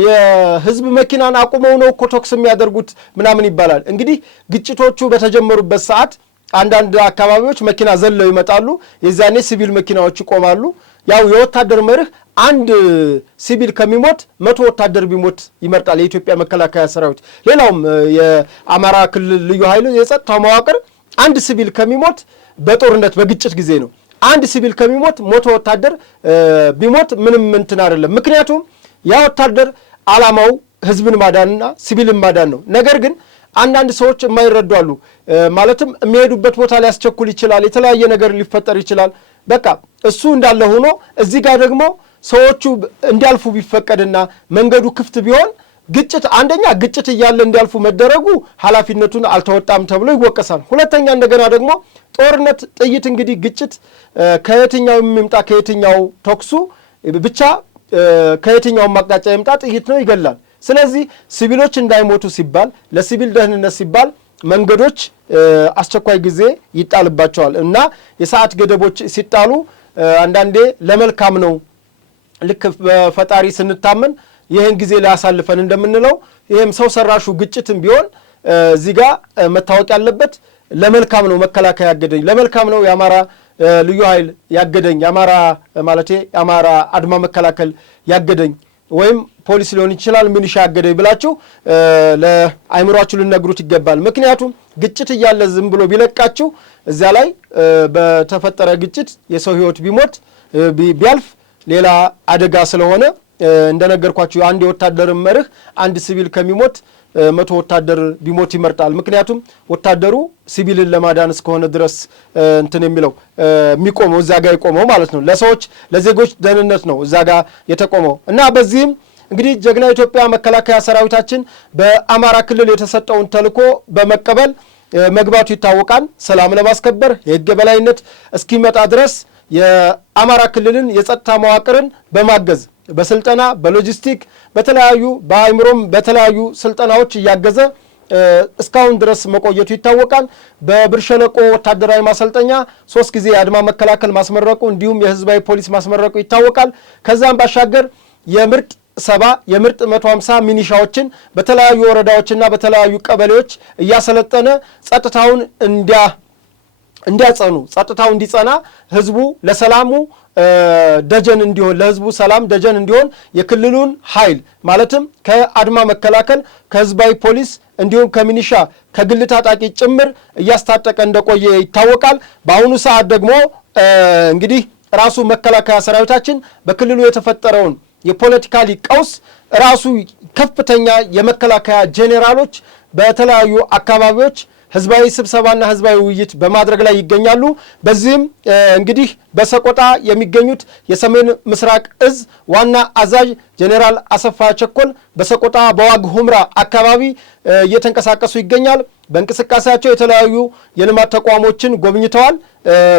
የህዝብ መኪናን አቁመው ነው እኮ ቶክስ የሚያደርጉት ምናምን ይባላል። እንግዲህ ግጭቶቹ በተጀመሩበት ሰዓት አንዳንድ አካባቢዎች መኪና ዘለው ይመጣሉ። የዛኔ ሲቪል መኪናዎች ይቆማሉ። ያው የወታደር መርህ አንድ ሲቪል ከሚሞት 100 ወታደር ቢሞት ይመርጣል የኢትዮጵያ መከላከያ ሰራዊት። ሌላውም የአማራ ክልል ልዩ ኃይል የጸጥታው መዋቅር አንድ ሲቪል ከሚሞት በጦርነት በግጭት ጊዜ ነው አንድ ሲቪል ከሚሞት 100 ወታደር ቢሞት ምንም እንትን አይደለም። ምክንያቱም ያ ወታደር ዓላማው ህዝብን ማዳንና ሲቪልን ማዳን ነው። ነገር ግን አንዳንድ ሰዎች የማይረዱ አሉ። ማለትም የሚሄዱበት ቦታ ሊያስቸኩል ይችላል፣ የተለያየ ነገር ሊፈጠር ይችላል። በቃ እሱ እንዳለ ሆኖ እዚህ ጋር ደግሞ ሰዎቹ እንዲያልፉ ቢፈቀድና መንገዱ ክፍት ቢሆን ግጭት አንደኛ ግጭት እያለ እንዲያልፉ መደረጉ ኃላፊነቱን አልተወጣም ተብሎ ይወቀሳል። ሁለተኛ እንደገና ደግሞ ጦርነት ጥይት እንግዲህ ግጭት ከየትኛው የሚምጣ ከየትኛው ተኩሱ ብቻ ከየትኛው ማቅጣጫ ይምጣ ጥይት ነው ይገላል። ስለዚህ ሲቪሎች እንዳይሞቱ ሲባል ለሲቪል ደህንነት ሲባል መንገዶች አስቸኳይ ጊዜ ይጣልባቸዋል እና የሰዓት ገደቦች ሲጣሉ አንዳንዴ ለመልካም ነው። ልክ በፈጣሪ ስንታመን ይህን ጊዜ ሊያሳልፈን እንደምንለው ይህም ሰው ሰራሹ ግጭትም ቢሆን እዚህ ጋር መታወቅ ያለበት ለመልካም ነው። መከላከያ ያገደኝ ለመልካም ነው። የአማራ ልዩ ኃይል ያገደኝ የአማራ ማለቴ የአማራ አድማ መከላከል ያገደኝ ወይም ፖሊስ ሊሆን ይችላል ሚኒሻ ያገደኝ ብላችሁ ለአይምሯችሁ ልነግሩት ይገባል። ምክንያቱም ግጭት እያለ ዝም ብሎ ቢለቃችሁ እዚያ ላይ በተፈጠረ ግጭት የሰው ህይወት ቢሞት ቢያልፍ ሌላ አደጋ ስለሆነ እንደነገርኳችሁ አንድ የወታደር መርህ አንድ ሲቪል ከሚሞት 100 ወታደር ቢሞት ይመርጣል። ምክንያቱም ወታደሩ ሲቪልን ለማዳን እስከሆነ ድረስ እንትን የሚለው የሚቆመው እዛ ጋር ይቆመው ማለት ነው። ለሰዎች ለዜጎች ደህንነት ነው እዛ ጋር የተቆመው እና በዚህም እንግዲህ ጀግና ኢትዮጵያ መከላከያ ሰራዊታችን በአማራ ክልል የተሰጠውን ተልዕኮ በመቀበል መግባቱ ይታወቃል። ሰላም ለማስከበር የህግ የበላይነት እስኪመጣ ድረስ የአማራ ክልልን የጸጥታ መዋቅርን በማገዝ በስልጠና በሎጂስቲክ በተለያዩ በአይምሮም በተለያዩ ስልጠናዎች እያገዘ እስካሁን ድረስ መቆየቱ ይታወቃል። በብር ሸለቆ ወታደራዊ ማሰልጠኛ 3 ጊዜ የአድማ መከላከል ማስመረቁ እንዲሁም የህዝባዊ ፖሊስ ማስመረቁ ይታወቃል። ከዛም ባሻገር የምርጥ 70 የምርጥ 150 ሚኒሻዎችን በተለያዩ ወረዳዎችና በተለያዩ ቀበሌዎች እያሰለጠነ ጸጥታውን እንዲያጸኑ ጸጥታው እንዲጸና ህዝቡ ለሰላሙ ደጀን እንዲሆን ለህዝቡ ሰላም ደጀን እንዲሆን የክልሉን ኃይል ማለትም ከአድማ መከላከል ከህዝባዊ ፖሊስ እንዲሁም ከሚኒሻ ከግል ታጣቂ ጭምር እያስታጠቀ እንደቆየ ይታወቃል። በአሁኑ ሰዓት ደግሞ እንግዲህ ራሱ መከላከያ ሰራዊታችን በክልሉ የተፈጠረውን የፖለቲካሊ ቀውስ ራሱ ከፍተኛ የመከላከያ ጄኔራሎች በተለያዩ አካባቢዎች ህዝባዊ ስብሰባና ህዝባዊ ውይይት በማድረግ ላይ ይገኛሉ። በዚህም እንግዲህ በሰቆጣ የሚገኙት የሰሜን ምስራቅ እዝ ዋና አዛዥ ጄኔራል አሰፋ ቸኮል በሰቆጣ በዋግ ሁምራ አካባቢ እየተንቀሳቀሱ ይገኛል። በእንቅስቃሴያቸው የተለያዩ የልማት ተቋሞችን ጎብኝተዋል።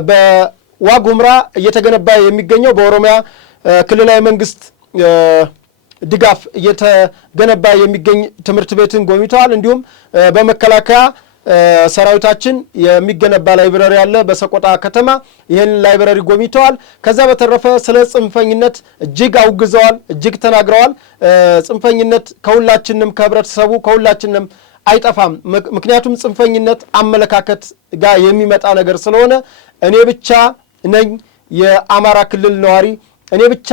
በዋግ ሁምራ እየተገነባ የሚገኘው በኦሮሚያ ክልላዊ መንግስት ድጋፍ እየተገነባ የሚገኝ ትምህርት ቤትን ጎብኝተዋል። እንዲሁም በመከላከያ ሰራዊታችን የሚገነባ ላይብረሪ ያለ በሰቆጣ ከተማ ይሄን ላይብረሪ ጎብኝተዋል። ከዛ በተረፈ ስለ ጽንፈኝነት እጅግ አውግዘዋል፣ እጅግ ተናግረዋል። ጽንፈኝነት ከሁላችንም ከህብረተሰቡ ከሁላችንም አይጠፋም። ምክንያቱም ጽንፈኝነት አመለካከት ጋር የሚመጣ ነገር ስለሆነ እኔ ብቻ ነኝ የአማራ ክልል ነዋሪ እኔ ብቻ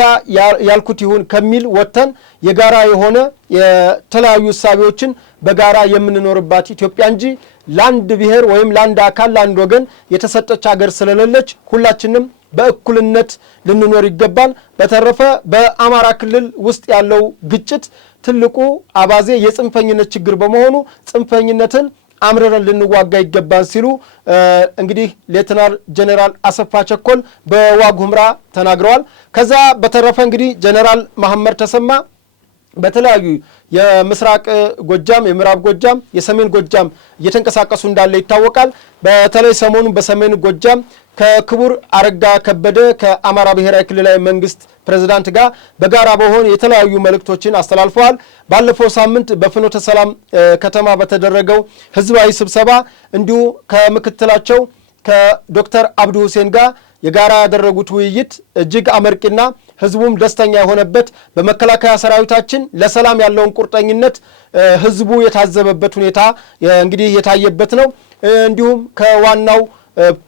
ያልኩት ይሁን ከሚል ወተን የጋራ የሆነ የተለያዩ እሳቤዎችን በጋራ የምንኖርባት ኢትዮጵያ እንጂ ለአንድ ብሔር ወይም ለአንድ አካል ለአንድ ወገን የተሰጠች ሀገር ስለሌለች ሁላችንም በእኩልነት ልንኖር ይገባል። በተረፈ በአማራ ክልል ውስጥ ያለው ግጭት ትልቁ አባዜ የጽንፈኝነት ችግር በመሆኑ ጽንፈኝነትን አምረን ልንዋጋ ይገባል ሲሉ እንግዲህ ሌተናል ጀነራል አሰፋ ቸኮል በዋግ ሁምራ ተናግረዋል። ከዛ በተረፈ እንግዲህ ጀነራል መሐመድ ተሰማ በተለያዩ የምስራቅ ጎጃም የምዕራብ ጎጃም የሰሜን ጎጃም እየተንቀሳቀሱ እንዳለ ይታወቃል። በተለይ ሰሞኑን በሰሜን ጎጃም ከክቡር አረጋ ከበደ ከአማራ ብሔራዊ ክልላዊ መንግስት ፕሬዝዳንት ጋር በጋራ በሆን የተለያዩ መልእክቶችን አስተላልፈዋል። ባለፈው ሳምንት በፍኖተ ሰላም ከተማ በተደረገው ህዝባዊ ስብሰባ እንዲሁ ከምክትላቸው ከዶክተር አብዱ ሁሴን ጋር የጋራ ያደረጉት ውይይት እጅግ አመርቂና ህዝቡም ደስተኛ የሆነበት በመከላከያ ሰራዊታችን ለሰላም ያለውን ቁርጠኝነት ህዝቡ የታዘበበት ሁኔታ እንግዲህ የታየበት ነው። እንዲሁም ከዋናው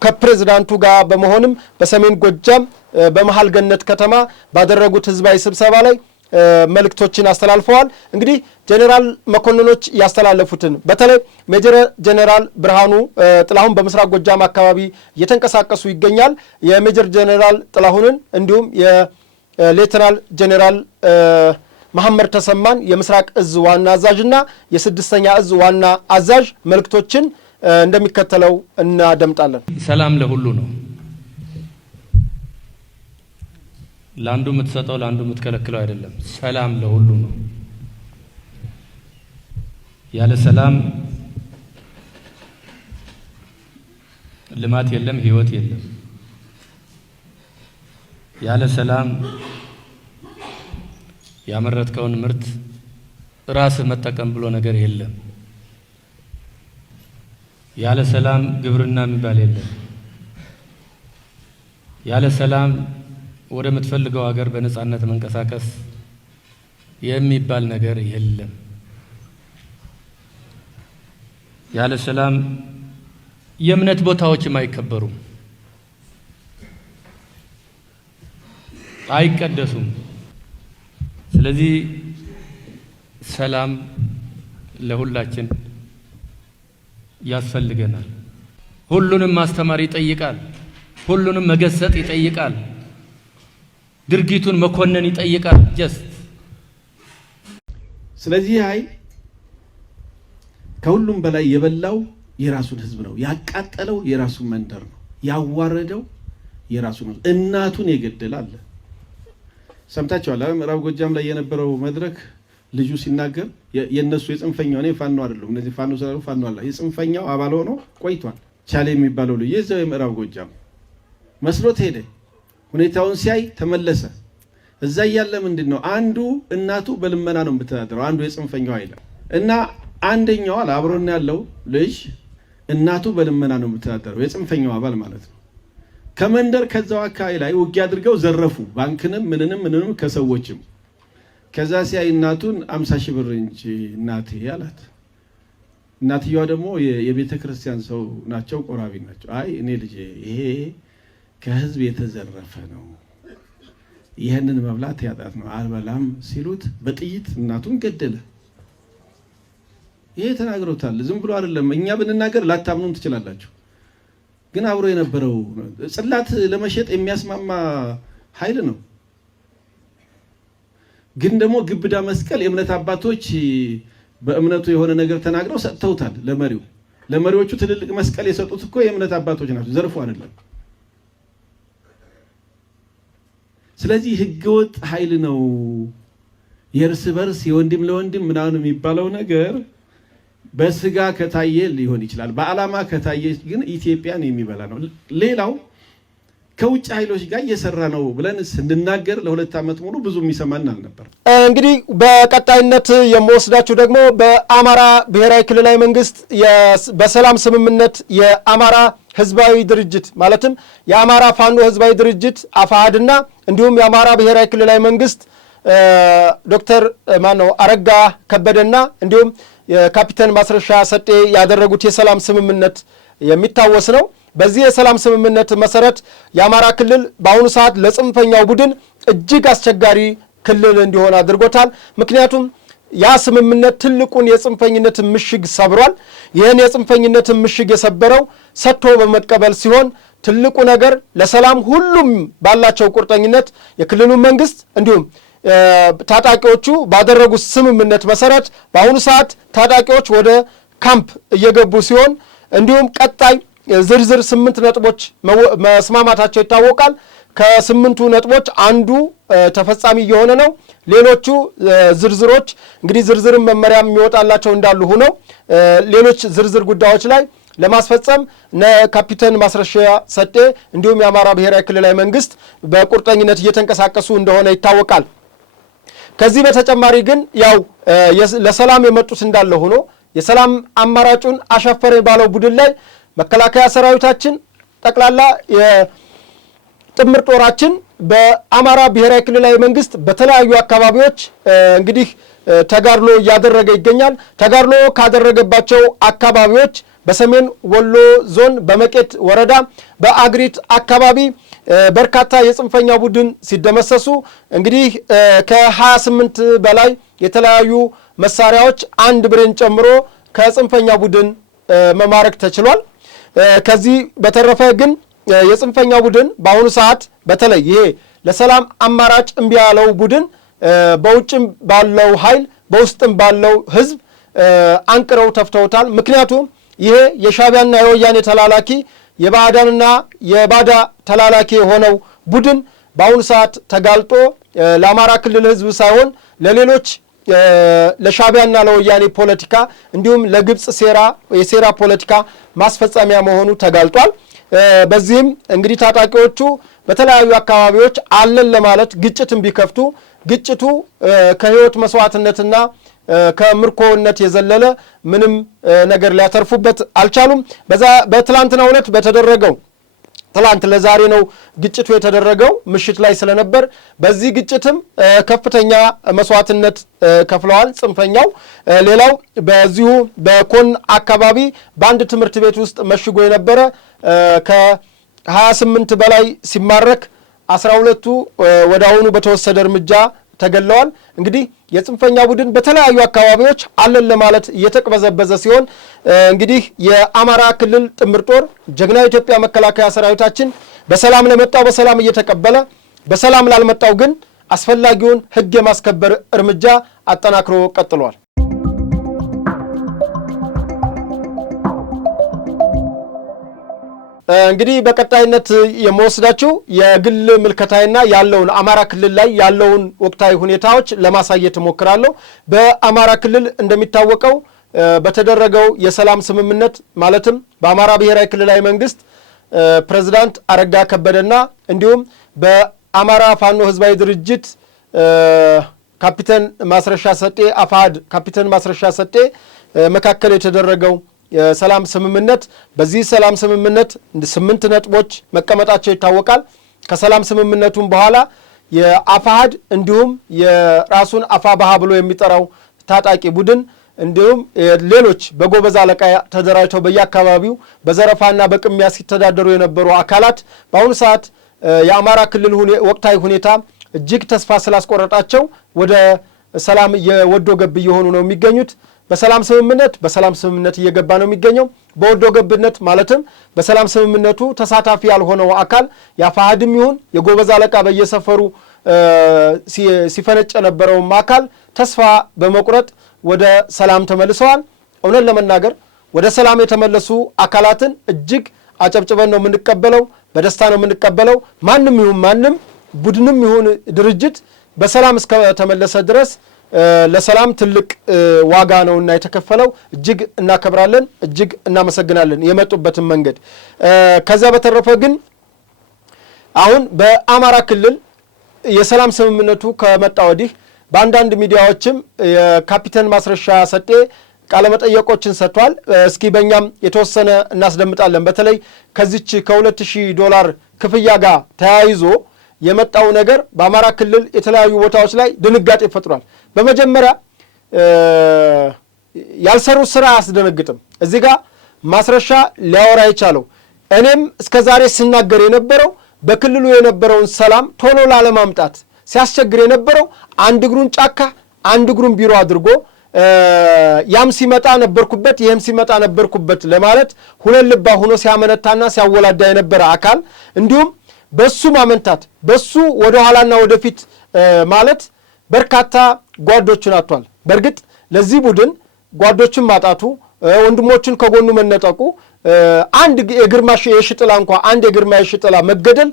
ከፕሬዝዳንቱ ጋር በመሆንም በሰሜን ጎጃም በመሃል ገነት ከተማ ባደረጉት ህዝባዊ ስብሰባ ላይ መልእክቶችን አስተላልፈዋል። እንግዲህ ጄኔራል መኮንኖች ያስተላለፉትን በተለይ ሜጀር ጄኔራል ብርሃኑ ጥላሁን በምስራቅ ጎጃም አካባቢ እየተንቀሳቀሱ ይገኛል። የሜጀር ጄኔራል ጥላሁንን እንዲሁም የሌተናል ጄኔራል መሐመድ ተሰማን የምስራቅ እዝ ዋና አዛዥና የስድስተኛ እዝ ዋና አዛዥ መልእክቶችን እንደሚከተለው እናደምጣለን። ሰላም ለሁሉ ነው። ለአንዱ የምትሰጠው ለአንዱ የምትከለክለው አይደለም። ሰላም ለሁሉ ነው። ያለ ሰላም ልማት የለም፣ ህይወት የለም። ያለ ሰላም ያመረትከውን ምርት ራስህ መጠቀም ብሎ ነገር የለም። ያለ ሰላም ግብርና የሚባል የለም። ያለ ሰላም ወደ ምትፈልገው ሀገር በነጻነት መንቀሳቀስ የሚባል ነገር የለም። ያለ ሰላም የእምነት ቦታዎችም አይከበሩም፣ አይቀደሱም። ስለዚህ ሰላም ለሁላችን ያስፈልገናል። ሁሉንም ማስተማር ይጠይቃል። ሁሉንም መገሰጥ ይጠይቃል። ድርጊቱን መኮነን ይጠይቃል። ስለዚህ ከሁሉም በላይ የበላው የራሱን ህዝብ ነው። ያቃጠለው የራሱን መንደር ነው። ያዋረደው የራሱን ነው። እናቱን የገደለ አለ። ሰምታችኋል። ምዕራብ ጎጃም ላይ የነበረው መድረክ ልጁ ሲናገር የነሱ የጽንፈኛው እኔ ፋኖ አይደለም እነዚህ ፋኖ ስላሉ ፋኖ አለ የጽንፈኛው አባል ሆኖ ቆይቷል። ቻሌ የሚባለው ልጅ የዛው የምዕራብ ጎጃም መስሎት ሄደ። ሁኔታውን ሲያይ ተመለሰ። እዛ ያለ ምንድነው አንዱ እናቱ በልመና ነው የምትተዳደረው፣ አንዱ የጽንፈኛው አይደለም እና አንደኛው አብሮና ያለው ልጅ እናቱ በልመና ነው የምትተዳደረው፣ የጽንፈኛው አባል ማለት ነው። ከመንደር ከዛው አካባቢ ላይ ውጊያ አድርገው ዘረፉ፣ ባንክንም ምንንም ከሰዎችም። ከዛ ሲያይ እናቱን 50 ሺህ ብር እንጂ እናቴ አላት። እናትየዋ ደግሞ የቤተ ክርስቲያን ሰው ናቸው፣ ቆራቢ ናቸው። አይ እኔ ልጄ ይሄ ከህዝብ የተዘረፈ ነው፣ ይህንን መብላት ያጣት ነው፣ አልበላም ሲሉት በጥይት እናቱን ገደለ። ይሄ ተናግሮታል። ዝም ብሎ አይደለም። እኛ ብንናገር ላታምኑን ትችላላችሁ። ግን አብሮ የነበረው ጽላት ለመሸጥ የሚያስማማ ኃይል ነው። ግን ደግሞ ግብዳ መስቀል የእምነት አባቶች በእምነቱ የሆነ ነገር ተናግረው ሰጥተውታል ለመሪው። ለመሪዎቹ ትልልቅ መስቀል የሰጡት እኮ የእምነት አባቶች ናቸው፣ ዘርፎ አይደለም። ስለዚህ ህገወጥ ኃይል ነው። የእርስ በርስ የወንድም ለወንድም ምናምን የሚባለው ነገር በስጋ ከታየ ሊሆን ይችላል፣ በዓላማ ከታየ ግን ኢትዮጵያን የሚበላ ነው። ሌላው ከውጭ ኃይሎች ጋር እየሰራ ነው ብለን ስንናገር ለሁለት ዓመት ሙሉ ብዙ የሚሰማን አልነበር። እንግዲህ በቀጣይነት የምወስዳችሁ ደግሞ በአማራ ብሔራዊ ክልላዊ መንግስት በሰላም ስምምነት የአማራ ህዝባዊ ድርጅት ማለትም የአማራ ፋኖ ህዝባዊ ድርጅት አፋሃድና እንዲሁም የአማራ ብሔራዊ ክልላዊ መንግስት ዶክተር አረጋ ከበደና እንዲሁም የካፒቴን ማስረሻ ሰጤ ያደረጉት የሰላም ስምምነት የሚታወስ ነው። በዚህ የሰላም ስምምነት መሰረት የአማራ ክልል በአሁኑ ሰዓት ለጽንፈኛው ቡድን እጅግ አስቸጋሪ ክልል እንዲሆን አድርጎታል። ምክንያቱም ያ ስምምነት ትልቁን የጽንፈኝነት ምሽግ ሰብሯል። ይህን የጽንፈኝነት ምሽግ የሰበረው ሰጥቶ በመቀበል ሲሆን ትልቁ ነገር ለሰላም ሁሉም ባላቸው ቁርጠኝነት የክልሉ መንግስት እንዲሁም ታጣቂዎቹ ባደረጉት ስምምነት መሰረት በአሁኑ ሰዓት ታጣቂዎች ወደ ካምፕ እየገቡ ሲሆን እንዲሁም ቀጣይ ዝርዝር 8 ነጥቦች መስማማታቸው ይታወቃል። ከ8ቱ ነጥቦች አንዱ ተፈጻሚ እየሆነ ነው። ሌሎቹ ዝርዝሮች እንግዲህ ዝርዝርም መመሪያም የሚወጣላቸው እንዳሉ ሆነው ሌሎች ዝርዝር ጉዳዮች ላይ ለማስፈጸም ካፒቴን ማስረሻ ሰጤ እንዲሁም የአማራ ብሔራዊ ክልላዊ መንግስት በቁርጠኝነት እየተንቀሳቀሱ እንደሆነ ይታወቃል። ከዚህ በተጨማሪ ግን ያው ለሰላም የመጡት እንዳለ ሆኖ የሰላም አማራጩን አሻፈረ ባለው ቡድን ላይ መከላከያ ሰራዊታችን ጠቅላላ የጥምር ጦራችን በአማራ ብሔራዊ ክልላዊ መንግስት በተለያዩ አካባቢዎች እንግዲህ ተጋድሎ እያደረገ ይገኛል። ተጋድሎ ካደረገባቸው አካባቢዎች በሰሜን ወሎ ዞን በመቄት ወረዳ በአግሪት አካባቢ በርካታ የጽንፈኛ ቡድን ሲደመሰሱ እንግዲህ ከ28 በላይ የተለያዩ መሳሪያዎች አንድ ብሬን ጨምሮ ከጽንፈኛ ቡድን መማረክ ተችሏል። ከዚህ በተረፈ ግን የጽንፈኛ ቡድን በአሁኑ ሰዓት በተለይ ይሄ ለሰላም አማራጭ እምቢ ያለው ቡድን በውጭም ባለው ኃይል በውስጥም ባለው ህዝብ አንቅረው ተፍተውታል። ምክንያቱም ይሄ የሻዕቢያና የወያኔ ተላላኪ የባዕዳንና የባዳ ተላላኪ የሆነው ቡድን በአሁኑ ሰዓት ተጋልጦ ለአማራ ክልል ህዝብ ሳይሆን ለሌሎች ለሻዕቢያና ለወያኔ ፖለቲካ እንዲሁም ለግብጽ የሴራ ፖለቲካ ማስፈጸሚያ መሆኑ ተጋልጧል። በዚህም እንግዲህ ታጣቂዎቹ በተለያዩ አካባቢዎች አለን ለማለት ግጭትን ቢከፍቱ ግጭቱ ከህይወት መስዋዕትነትና ከምርኮነት የዘለለ ምንም ነገር ሊያተርፉበት አልቻሉም። በትላንትናው ዕለት በተደረገው ትላንት ለዛሬ ነው ግጭቱ የተደረገው ምሽት ላይ ስለነበር በዚህ ግጭትም ከፍተኛ መስዋዕትነት ከፍለዋል ጽንፈኛው። ሌላው በዚሁ በኮን አካባቢ በአንድ ትምህርት ቤት ውስጥ መሽጎ የነበረ ከ28 በላይ ሲማረክ 12ቱ ወደ አሁኑ በተወሰደ እርምጃ ተገለዋል። እንግዲህ የጽንፈኛ ቡድን በተለያዩ አካባቢዎች አለን ለማለት እየተቅበዘበዘ ሲሆን እንግዲህ የአማራ ክልል ጥምር ጦር ጀግና የኢትዮጵያ መከላከያ ሰራዊታችን በሰላም ለመጣው በሰላም እየተቀበለ በሰላም ላልመጣው ግን አስፈላጊውን ህግ የማስከበር እርምጃ አጠናክሮ ቀጥሏል። እንግዲህ በቀጣይነት የምወስዳችሁ የግል ምልከታይና ያለውን አማራ ክልል ላይ ያለውን ወቅታዊ ሁኔታዎች ለማሳየት እሞክራለሁ። በአማራ ክልል እንደሚታወቀው በተደረገው የሰላም ስምምነት ማለትም በአማራ ብሔራዊ ክልላዊ መንግስት ፕሬዝዳንት አረጋ ከበደና እንዲሁም በአማራ ፋኖ ህዝባዊ ድርጅት ካፒቴን ማስረሻ ሰጤ አፋድ ካፒቴን ማስረሻ ሰጤ መካከል የተደረገው የሰላም ስምምነት በዚህ ሰላም ስምምነት 8 ነጥቦች መቀመጣቸው ይታወቃል። ከሰላም ስምምነቱም በኋላ የአፋድ እንዲሁም የራሱን አፋባሃ ብሎ የሚጠራው ታጣቂ ቡድን እንዲሁም ሌሎች በጎበዝ አለቃ ተደራጅተው በየአካባቢው በዘረፋና በቅሚያ ሲተዳደሩ የነበሩ አካላት በአሁኑ ሰዓት የአማራ ክልል ወቅታዊ ሁኔታ እጅግ ተስፋ ስላስቆረጣቸው ወደ ሰላም የወዶ ገብ እየሆኑ ነው የሚገኙት። በሰላም ስምምነት እየገባ ነው የሚገኘው። በወዶ ገብነት ማለትም በሰላም ስምምነቱ ተሳታፊ ያልሆነው አካል ያፋሃድም ይሁን የጎበዝ አለቃ በየሰፈሩ ሲፈነጭ የነበረው አካል ተስፋ በመቁረጥ ወደ ሰላም ተመልሰዋል። እውነት ለመናገር ወደ ሰላም የተመለሱ አካላትን እጅግ አጨብጭበን ነው የምንቀበለው፣ በደስታ ነው የምንቀበለው። ማንም ይሁን ማንም ቡድንም ይሁን ድርጅት በሰላም እስከተመለሰ ድረስ ለሰላም ትልቅ ዋጋ ነውና የተከፈለው እጅግ እናከብራለን፣ እጅግ እናመሰግናለን የመጡበትን መንገድ። ከዛ በተረፈ ግን አሁን በአማራ ክልል የሰላም ስምምነቱ ከመጣ ወዲህ በአንዳንድ ሚዲያዎችም የካፒቴን ማስረሻ ሰጤ ቃለ መጠየቆችን ሰጥቷል። እስኪ በእኛም የተወሰነ እናስደምጣለን። በተለይ ከዚች $2000 ክፍያ ጋር ተያይዞ የመጣው ነገር በአማራ ክልል የተለያዩ ቦታዎች ላይ ድንጋጤ ፈጥሯል። በመጀመሪያ ያልሰሩት ስራ አያስደነግጥም። እዚህ ጋር ማስረሻ ሊያወራ የቻለው እኔም እስከዛሬ ስናገር የነበረው በክልሉ የነበረውን ሰላም ቶሎ ላለማምጣት ሲያስቸግር የነበረው አንድ እግሩን ጫካ አንድ እግሩን ቢሮ አድርጎ ያም ሲመጣ ነበርኩበት ይሄም ሲመጣ ነበርኩበት ለማለት ሁለት ልባ ሆኖ ሲያመነታና ሲያወላዳ የነበረ አካል እንዲሁም በሱ ማመንታት በሱ ወደ ኋላና ወደፊት ማለት በርካታ ጓዶችን አጥቷል። በርግጥ ለዚህ ቡድን ጓዶችን ማጣቱ ወንድሞችን ከጎኑ መነጠቁ አንድ የግርማሽ የሽጥላ እንኳን አንድ የግርማ የሽጥላ መገደል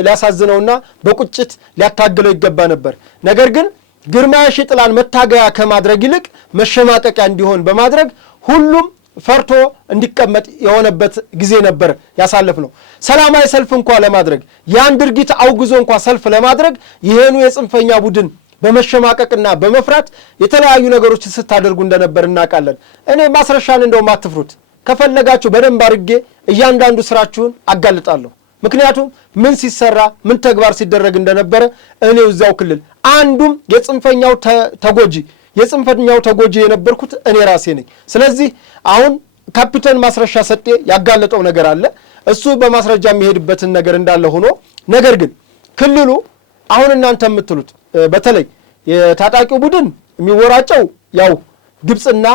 ሊያሳዝነውና በቁጭት ሊያታግለው ይገባ ነበር። ነገር ግን ግርማ የሽጥላን መታገያ ከማድረግ ይልቅ መሸማቀቂያ እንዲሆን በማድረግ ሁሉም ፈርቶ እንዲቀመጥ የሆነበት ጊዜ ነበር ያሳለፍ ነው። ሰላማዊ ሰልፍ እንኳን ለማድረግ ያን ድርጊት አውግዞ እንኳን ሰልፍ ለማድረግ ይሄኑ የጽንፈኛ ቡድን በመሸማቀቅና በመፍራት የተለያዩ ነገሮች ስታደርጉ እንደነበር እናውቃለን። እኔ ማስረሻን እንደውም አትፍሩት፣ ከፈለጋችሁ በደንብ አድርጌ እያንዳንዱ ስራችሁን አጋልጣለሁ። ምክንያቱም ምን ሲሰራ ምን ተግባር ሲደረግ እንደነበረ እኔው እዛው ክልል አንዱም የጽንፈኛው ተጎጂ የነበርኩት እኔ ራሴ ነኝ። ስለዚህ አሁን ካፒቴን ማስረሻ ሰጤ ያጋለጠው ነገር አለ። እሱ በማስረጃ የሚሄድበትን ነገር እንዳለ ሆኖ ነገር ግን ክልሉ አሁን እናንተ የምትሉት በተለይ የታጣቂው ቡድን የሚወራጨው ያው ግብጽና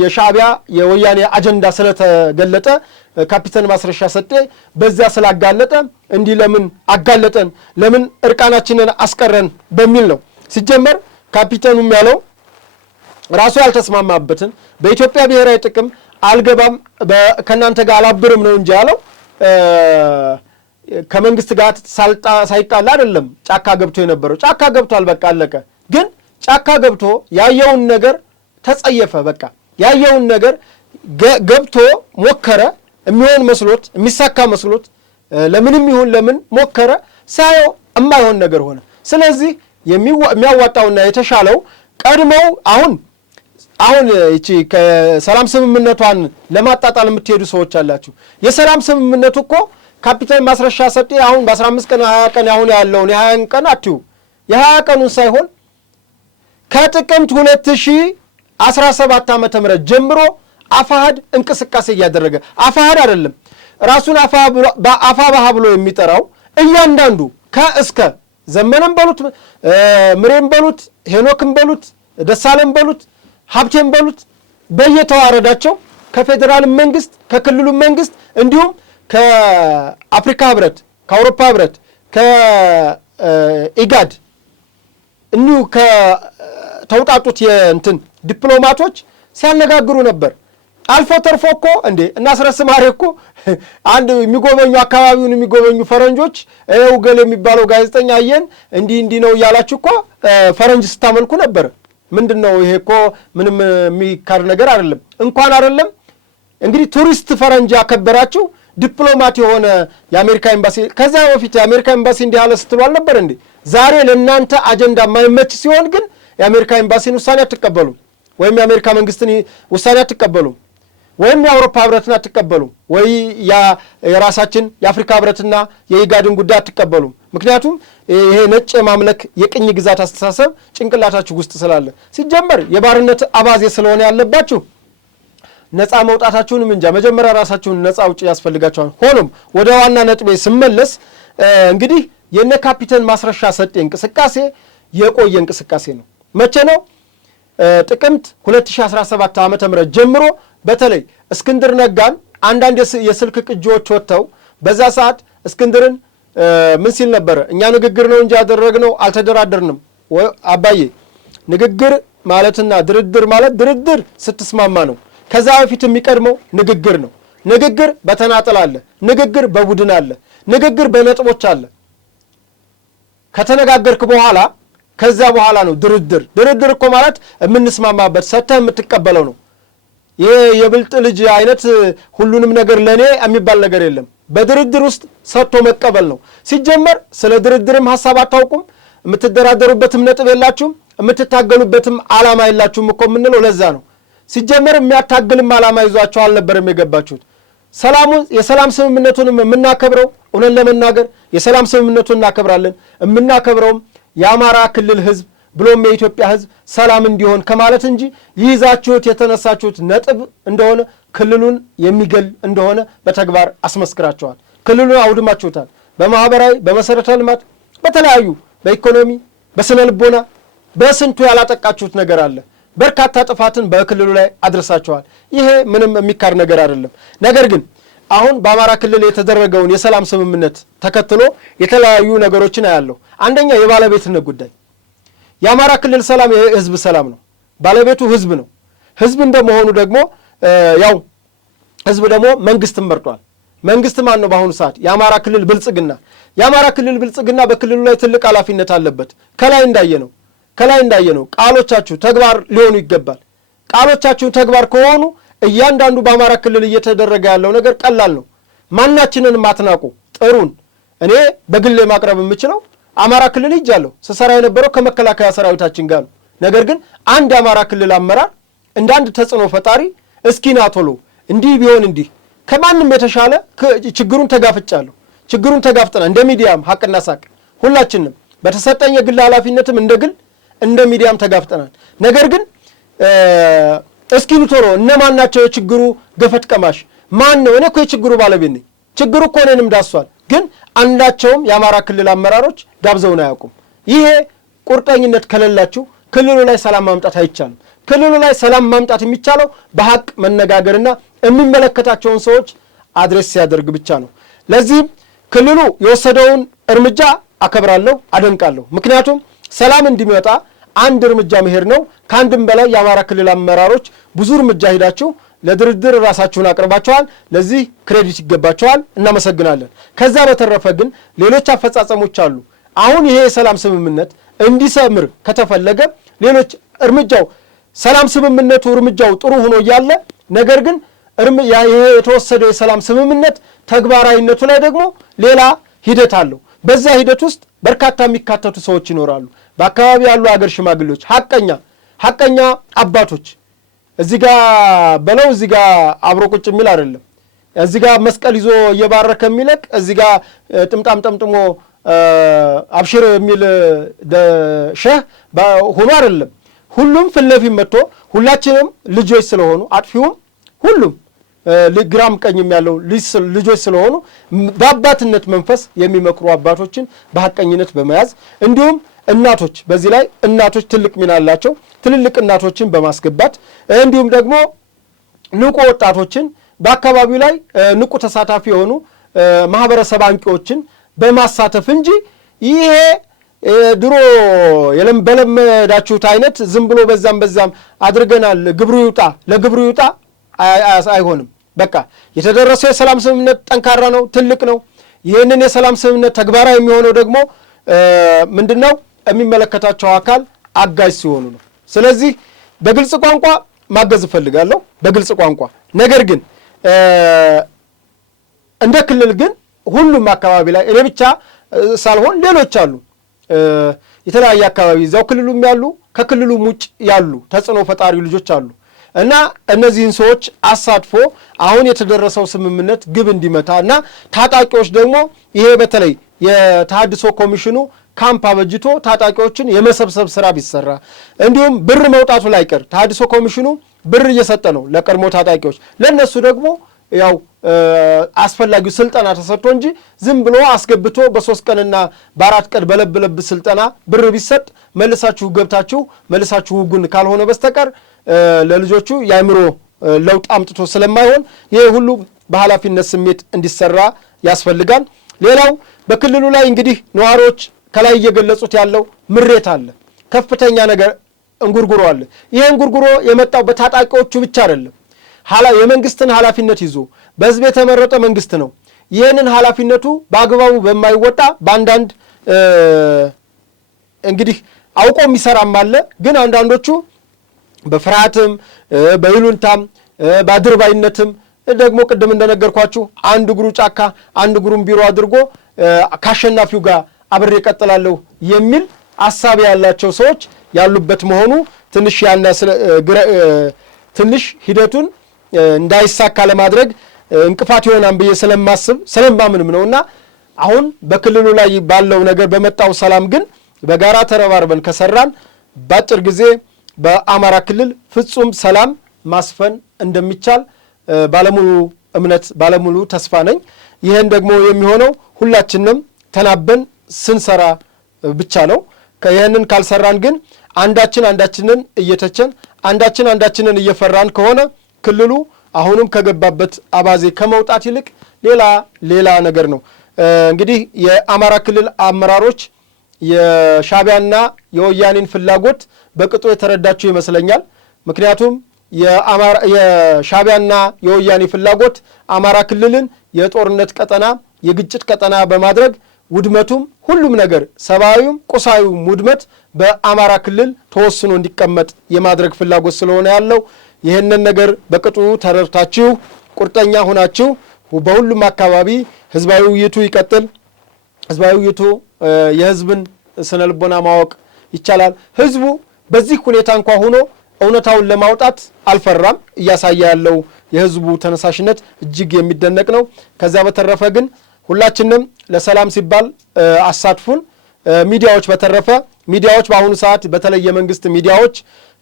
የሻዕቢያ የወያኔ አጀንዳ ስለተገለጠ ካፒቴን ማስረሻ ሰጤ በዛ ስላጋለጠ እንዲህ ለምን አጋለጠን ለምን እርቃናችንን አስቀረን በሚል ነው። ሲጀመር ካፒቴኑም ያለው ራሱ ያልተስማማበትን በኢትዮጵያ ብሔራዊ ጥቅም አልገባም ከናንተ ጋር አላብርም ነው እንጂ ያለው ከመንግስት ጋር ሳይጣላ አይደለም ጫካ ገብቶ የነበረው። ጫካ ገብቷል፣ በቃ አለቀ። ግን ጫካ ገብቶ ያየውን ነገር ተጸየፈ። በቃ ያየውን ነገር ገብቶ ሞከረ፣ የሚሆን መስሎት የሚሳካ መስሎት ለምንም ይሁን ለምን ሞከረ፣ ሳየው የማይሆን ነገር ሆነ። ስለዚህ የሚያዋጣውና የተሻለው ቀድመው አሁን እቺ ከሰላም ስምምነቷን ለማጣጣል የምትሄዱ ሰዎች አላችሁ። የሰላም ስምምነቱ እኮ ካፒቴን ማስረሻ ሰጤ አሁን በ15 ቀን 20 ቀን አሁን ያለውን የ20 ቀን አትዩ የ20 ቀኑን ሳይሆን ከጥቅምት 2017 ዓመተ ምህረት ጀምሮ አፋሃድ እንቅስቃሴ እያደረገ አፋሃድ አይደለም ራሱን አፋባሃ ብሎ የሚጠራው እያንዳንዱ ከእስከ ዘመነም በሉት ምሬም በሉት ሄኖክም በሉት ደሳለም በሉት ሀብቴም በሉት በየተዋረዳቸው ከፌደራል መንግስት ከክልሉ መንግስት እንዲሁም ከአፍሪካ ህብረት ከአውሮፓ ህብረት ከኢጋድ እንዲሁ ከተውጣጡት የእንትን ዲፕሎማቶች ሲያነጋግሩ ነበር። አልፎ ተርፎ እኮ እንዴ እናስረስ ማሬ እኮ አንድ የሚጎበኙ አካባቢውን የሚጎበኙ ፈረንጆች ገል የሚባለው ጋዜጠኛ አየን እንዲህ ነው እያላችሁ እኮ ፈረንጅ ስታመልኩ ነበር። ምንድነው ይሄ? እኮ ምንም የሚካር ነገር አይደለም። እንኳን አይደለም እንግዲህ ቱሪስት ፈረንጅ ያከበራችሁ ዲፕሎማት የሆነ የአሜሪካ ኤምባሲ ከዛ በፊት የአሜሪካ ኤምባሲ እንዲህ አለ ስትሉ አልነበር እንዴ? ዛሬ ለእናንተ አጀንዳ የማይመች ሲሆን ግን የአሜሪካ ኤምባሲን ውሳኔ አትቀበሉም፣ ወይም የአሜሪካ መንግስትን ውሳኔ አትቀበሉም፣ ወይም የአውሮፓ ህብረትን አትቀበሉም፣ ወይ የራሳችን የአፍሪካ ህብረትና የኢጋድን ጉዳይ አትቀበሉም። ምክንያቱም ይሄ ነጭ የማምለክ የቅኝ ግዛት አስተሳሰብ ጭንቅላታችሁ ውስጥ ስላለ ሲጀመር የባርነት አባዜ ስለሆነ ያለባችሁ ነፃ መውጣታችሁንም እንጃ መጀመሪያ ራሳችሁን ነፃ ውጪ ያስፈልጋችኋል። ሆኖም ወደ ዋና ነጥቤ ስመለስ እንግዲህ የነ ካፒቴን ማስረሻ ሰጤ እንቅስቃሴ የቆየ እንቅስቃሴ ነው። መቼ ነው? ጥቅምት 2017 ዓመተ ምህረት ጀምሮ በተለይ እስክንድር ነጋን አንዳንድ የስልክ ቅጂዎች ወጥተው በዛ ሰዓት እስክንድርን ምን ሲል ነበር? እኛ ንግግር ነው እንጂ ያደረግነው አልተደራደርንም። አባዬ ንግግር ማለትና ድርድር ማለት ድርድር ስትስማማ ነው። ከዛ በፊት የሚቀድመው ንግግር ነው። ንግግር በተናጠል አለ፣ ንግግር በቡድን አለ፣ ንግግር በነጥቦች አለ። ከተነጋገርክ በኋላ ከዛ በኋላ ነው ድርድር። ድርድር እኮ ማለት የምንስማማበት ሰተህ የምትቀበለው ነው። ይሄ የብልጥ ልጅ አይነት ሁሉንም ነገር ለኔ የሚባል ነገር የለም። በድርድር ውስጥ ሰጥቶ መቀበል ነው። ሲጀመር ስለ ድርድርም ሐሳብ አታውቁም፣ የምትደራደሩበትም ነጥብ የላችሁም፣ የምትታገሉበትም ዓላማ የላችሁም እኮ የምንለው ለዛ ነው። ሲጀመር የሚያታግልም ዓላማ ይዟቸው አልነበረም የገባችሁት። የሰላም ስምምነቱንም የምናከብረው እውነት ለመናገር የሰላም ስምምነቱን እናከብራለን። የምናከብረውም የአማራ ክልል ህዝብ ብሎም የኢትዮጵያ ህዝብ ሰላም እንዲሆን ከማለት እንጂ ይዛችሁት የተነሳችሁት ነጥብ እንደሆነ ክልሉን የሚገል እንደሆነ በተግባር አስመስክራችኋል። ክልሉን አውድማችሁታል። በማህበራዊ በመሰረተ ልማት በተለያዩ በኢኮኖሚ በስነ ልቦና በስንቱ ያላጠቃችሁት ነገር አለ። በርካታ ጥፋትን በክልሉ ላይ አድርሳችኋል። ይሄ ምንም የሚካር ነገር አይደለም። ነገር ግን አሁን በአማራ ክልል የተደረገውን የሰላም ስምምነት ተከትሎ የተለያዩ ነገሮችን አያለሁ። አንደኛ የባለቤትነት ጉዳይ። የአማራ ክልል ሰላም የህዝብ ሰላም ነው። ባለቤቱ ህዝብ ነው። ህዝብ እንደመሆኑ ደግሞ ያው ህዝብ ደግሞ መንግስትን መርጧል። መንግስት ማን ነው? በአሁኑ ሰዓት የአማራ ክልል ብልጽግና። የአማራ ክልል ብልጽግና በክልሉ ላይ ትልቅ ኃላፊነት አለበት። ከላይ እንዳየነው ቃሎቻችሁ ተግባር ሊሆኑ ይገባል። ቃሎቻችሁ ተግባር ከሆኑ እያንዳንዱ በአማራ ክልል እየተደረገ ያለው ነገር ቀላል ነው። ማናችንን ማትናቁ ጥሩን። እኔ በግሌ ማቅረብ የምችለው አማራ ክልል ሄጃለሁ። ስሰራ የነበረው ከመከላከያ ሰራዊታችን ጋር ነው። ነገር ግን አንድ የአማራ ክልል አመራር እንደ አንድ ተጽዕኖ ፈጣሪ እስኪ ና ቶሎ እንዲህ ቢሆን እንዲህ ከማንም የተሻለ ችግሩን ተጋፍጫለሁ። ችግሩን ተጋፍጠናል። እንደ ሚዲያም ሀቅና ሳቅ ሁላችንም በተሰጠኝ የግል ኃላፊነትም እንደ ሚዲያም ተጋፍጠናል። ነገር ግን እስኪ ቶሎ እነማን ናቸው የችግሩ ገፈት ቀማሽ? ማን ነው? እኔ እኮ የችግሩ ባለቤት ነኝ። ችግሩ እኮ እኔንም ዳሷል። ግን አንዳቸውም የአማራ ክልል አመራሮች ዳብዘውን አያውቁም። ይሄ ቁርጠኝነት ከሌላችሁ ክልሉ ላይ ሰላም ማምጣት አይቻልም። ክልሉ ላይ ሰላም ማምጣት የሚቻለው በሐቅ መነጋገርና የሚመለከታቸውን ሰዎች አድሬስ ሲያደርግ ብቻ ነው። ለዚህም ክልሉ የወሰደውን እርምጃ አከብራለሁ፣ አደንቃለሁ። ምክንያቱም ሰላም እንዲመጣ አንድ እርምጃ መሄድ ነው። ከአንድም በላይ የአማራ ክልል አመራሮች ብዙ እርምጃ ሄዳችሁ ለድርድር ራሳችሁን አቅርባችኋል። ለዚህ ክሬዲት ይገባችኋል፣ እናመሰግናለን። ከዛ በተረፈ ግን ሌሎች አፈጻጸሞች አሉ። አሁን ይሄ የሰላም ስምምነት እንዲሰምር ከተፈለገ ሌሎች እርምጃው ሰላም ስምምነቱ እርምጃው ጥሩ ሆኖ እያለ ነገር ግን ይሄ የተወሰደው የሰላም ስምምነት ተግባራዊነቱ ላይ ደግሞ ሌላ ሂደት አለው። በዛ ሂደት ውስጥ በርካታ የሚካተቱ ሰዎች ይኖራሉ። በአካባቢ ያሉ ሀገር ሽማግሌዎች፣ ሐቀኛ አባቶች እዚህ ጋር በለው እዚህ ጋር አብሮ ቁጭ የሚል አይደለም። እዚህ ጋር መስቀል ይዞ እየባረከ የሚለቅ እዚህ ጋር ጥምጣም ጠምጥሞ አብሽር የሚል ሸህ ሆኖ አይደለም። ሁሉም ፊት ለፊት መጥቶ ሁላችንም ልጆች ስለሆኑ አጥፊውም ሁሉም ግራም ቀኝም ያለው ልጆች ስለሆኑ በአባትነት መንፈስ የሚመክሩ አባቶችን በሐቀኝነት በመያዝ እንዲሁም እናቶች በዚህ ላይ እናቶች ትልቅ ሚና አላቸው። ትልልቅ እናቶችን በማስገባት እንዲሁም ደግሞ ንቁ ወጣቶችን በአካባቢው ላይ ንቁ ተሳታፊ የሆኑ ማህበረሰብ አንቂዎችን በማሳተፍ እንጂ ይሄ ድሮ በለመዳችሁት አይነት ዝም ብሎ በዛም አድርገናል ግብሩ ይውጣ ለግብሩ ይውጣ አይሆንም። በቃ የተደረሰው የሰላም ስምምነት ጠንካራ ነው፣ ትልቅ ነው። ይህንን የሰላም ስምምነት ተግባራዊ የሚሆነው ደግሞ ምንድነው የሚመለከታቸው አካል አጋዥ ሲሆኑ ነው። ስለዚህ በግልጽ ቋንቋ ማገዝ እፈልጋለሁ፣ በግልጽ ቋንቋ። ነገር ግን እንደ ክልል ግን ሁሉም አካባቢ ላይ እኔ ብቻ ሳልሆን ሌሎች አሉ የተለያየ አካባቢ እዛው ክልሉም ያሉ ከክልሉም ውጭ ያሉ ተጽዕኖ ፈጣሪ ልጆች አሉ እና እነዚህን ሰዎች አሳትፎ አሁን የተደረሰው ስምምነት ግብ እንዲመታ እና ታጣቂዎች ደግሞ ይሄ በተለይ የተሃድሶ ኮሚሽኑ ካምፕ አበጅቶ ታጣቂዎችን የመሰብሰብ ስራ ቢሰራ እንዲሁም ብር መውጣቱ ላይ ቀር ተሃድሶ ኮሚሽኑ ብር እየሰጠ ነው ለቀድሞ ታጣቂዎች። ለነሱ ደግሞ ያው አስፈላጊው ስልጠና ተሰጥቶ እንጂ ዝም ብሎ አስገብቶ በ3 ቀንና በ4 ቀን በለብለብ ስልጠና ብር ቢሰጥ መልሳችሁ ገብታችሁ መልሳችሁ ውጉን ካልሆነ በስተቀር ለልጆቹ ያምሮ ለውጥ አምጥቶ ስለማይሆን ይሄ ሁሉ በኃላፊነት ስሜት እንዲሰራ ያስፈልጋል። ሌላው በክልሉ ላይ እንግዲህ ነዋሪዎች ከላይ እየገለጹት ያለው ምሬት አለ፣ ከፍተኛ ነገር እንጉርጉሮ አለ። ይሄ እንጉርጉሮ የመጣው በታጣቂዎቹ ብቻ አይደለም። የመንግስትን ኃላፊነት ይዞ በህዝብ የተመረጠ መንግስት ነው። ይህንን ኃላፊነቱ በአግባቡ በማይወጣ በአንዳንድ እንግዲህ አውቆ የሚሰራም አለ። ግን አንዳንዶቹ በፍርሃትም በይሉንታም በአድርባይነትም ደግሞ ቅድም እንደነገርኳችሁ አንድ እግሩ ጫካ አንድ እግሩን ቢሮ አድርጎ ካሸናፊው ጋር አብሬ እቀጥላለሁ የሚል ሐሳብ ያላቸው ሰዎች ያሉበት መሆኑ ትንሽ ሂደቱን እንዳይሳካ ለማድረግ እንቅፋት ይሆናል ብዬ ስለማምንም ነውና አሁን በክልሉ ላይ ባለው ነገር በመጣው ሰላም ግን በጋራ ተረባርበን ከሰራን ባጭር ጊዜ በአማራ ክልል ፍጹም ሰላም ማስፈን እንደሚቻል ባለሙሉ እምነት ባለሙሉ ተስፋ ነኝ። ይሄን ደግሞ የሚሆነው ሁላችንም ተናበን ስንሰራ ብቻ ነው። ይሄንን ካልሰራን ግን አንዳችንን እየተቸን አንዳችንን እየፈራን ከሆነ ክልሉ አሁንም ከገባበት አባዜ ከመውጣት ይልቅ ሌላ ነገር ነው። እንግዲህ የአማራ ክልል አመራሮች የሻቢያና የወያኔን ፍላጎት በቅጡ የተረዳችሁ ይመስለኛል። ምክንያቱም የሻቢያና የወያኔ ፍላጎት አማራ ክልልን የጦርነት ቀጠና የግጭት ቀጠና በማድረግ ውድመቱም ሁሉም ነገር ሰብአዊም ቁሳዊም ውድመት በአማራ ክልል ተወስኖ እንዲቀመጥ የማድረግ ፍላጎት ስለሆነ ያለው ይህንን ነገር በቅጡ ተረድታችሁ ቁርጠኛ ሆናችሁ በሁሉም አካባቢ ህዝባዊ ውይይቱ ይቀጥል። ህዝባዊ ውይይቱ የህዝብን ስነልቦና ማወቅ ይቻላል። ህዝቡ በዚህ ሁኔታ እንኳን ሆኖ እውነታውን ለማውጣት አልፈራም። እያሳየ ያለው የህዝቡ ተነሳሽነት እጅግ የሚደነቅ ነው። ከዛ በተረፈ ግን ሁላችንም ለሰላም ሲባል አሳትፉን። ሚዲያዎች በተረፈ ሚዲያዎች በአሁኑ ሰዓት በተለይ የመንግስት ሚዲያዎች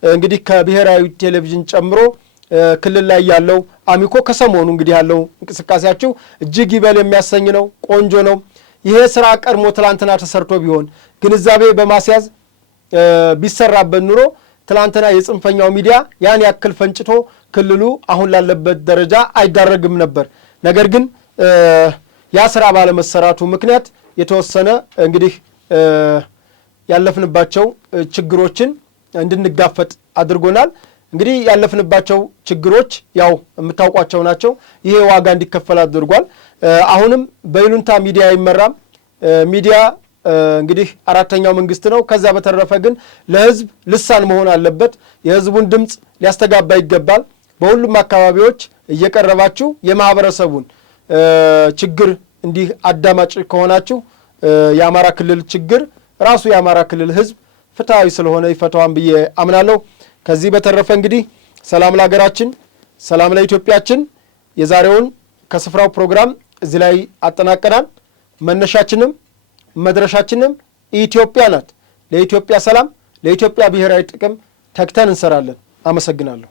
እንግዲህ ከብሔራዊ ቴሌቪዥን ጨምሮ ክልል ላይ ያለው አሚኮ ከሰሞኑ እንግዲህ ያለው እንቅስቃሴያቸው እጅግ ይበል የሚያሰኝ ነው፣ ቆንጆ ነው። ይሄ ስራ ቀድሞ ትላንትና ተሰርቶ ቢሆን ግንዛቤ በማስያዝ ቢሰራበት ኑሮ ትላንትና የጽንፈኛው ሚዲያ ያን ያክል ፈንጭቶ ክልሉ አሁን ላለበት ደረጃ አይዳረግም ነበር። ነገር ግን ያ ስራ ባለመሰራቱ ምክንያት የተወሰነ እንግዲህ ያለፍንባቸው ችግሮችን እንድንጋፈጥ አድርጎናል። እንግዲህ ያለፍንባቸው ችግሮች ያው የምታውቋቸው ናቸው። ይሄ ዋጋ እንዲከፈል አድርጓል። አሁንም በይሉንታ ሚዲያ አይመራም። ሚዲያ እንግዲህ አራተኛው መንግስት ነው። ከዛ በተረፈ ግን ለህዝብ ልሳን መሆን አለበት። የህዝቡን ድምፅ ሊያስተጋባ ይገባል። በሁሉም አካባቢዎች እየቀረባችሁ የማህበረሰቡን ችግር እንዲህ አዳማጭ ከሆናችሁ የአማራ ክልል ችግር ራሱ የአማራ ክልል ህዝብ ፍትሃዊ ስለሆነ ይፈታዋን ብዬ አምናለሁ። ከዚህ በተረፈ እንግዲህ ሰላም ለሀገራችን፣ ሰላም ለኢትዮጵያችን። የዛሬውን ከስፍራው ፕሮግራም እዚህ ላይ አጠናቀናል። መነሻችንም መድረሻችንም ኢትዮጵያ ናት። ለኢትዮጵያ ሰላም፣ ለኢትዮጵያ ብሔራዊ ጥቅም ተግተን እንሰራለን። አመሰግናለሁ።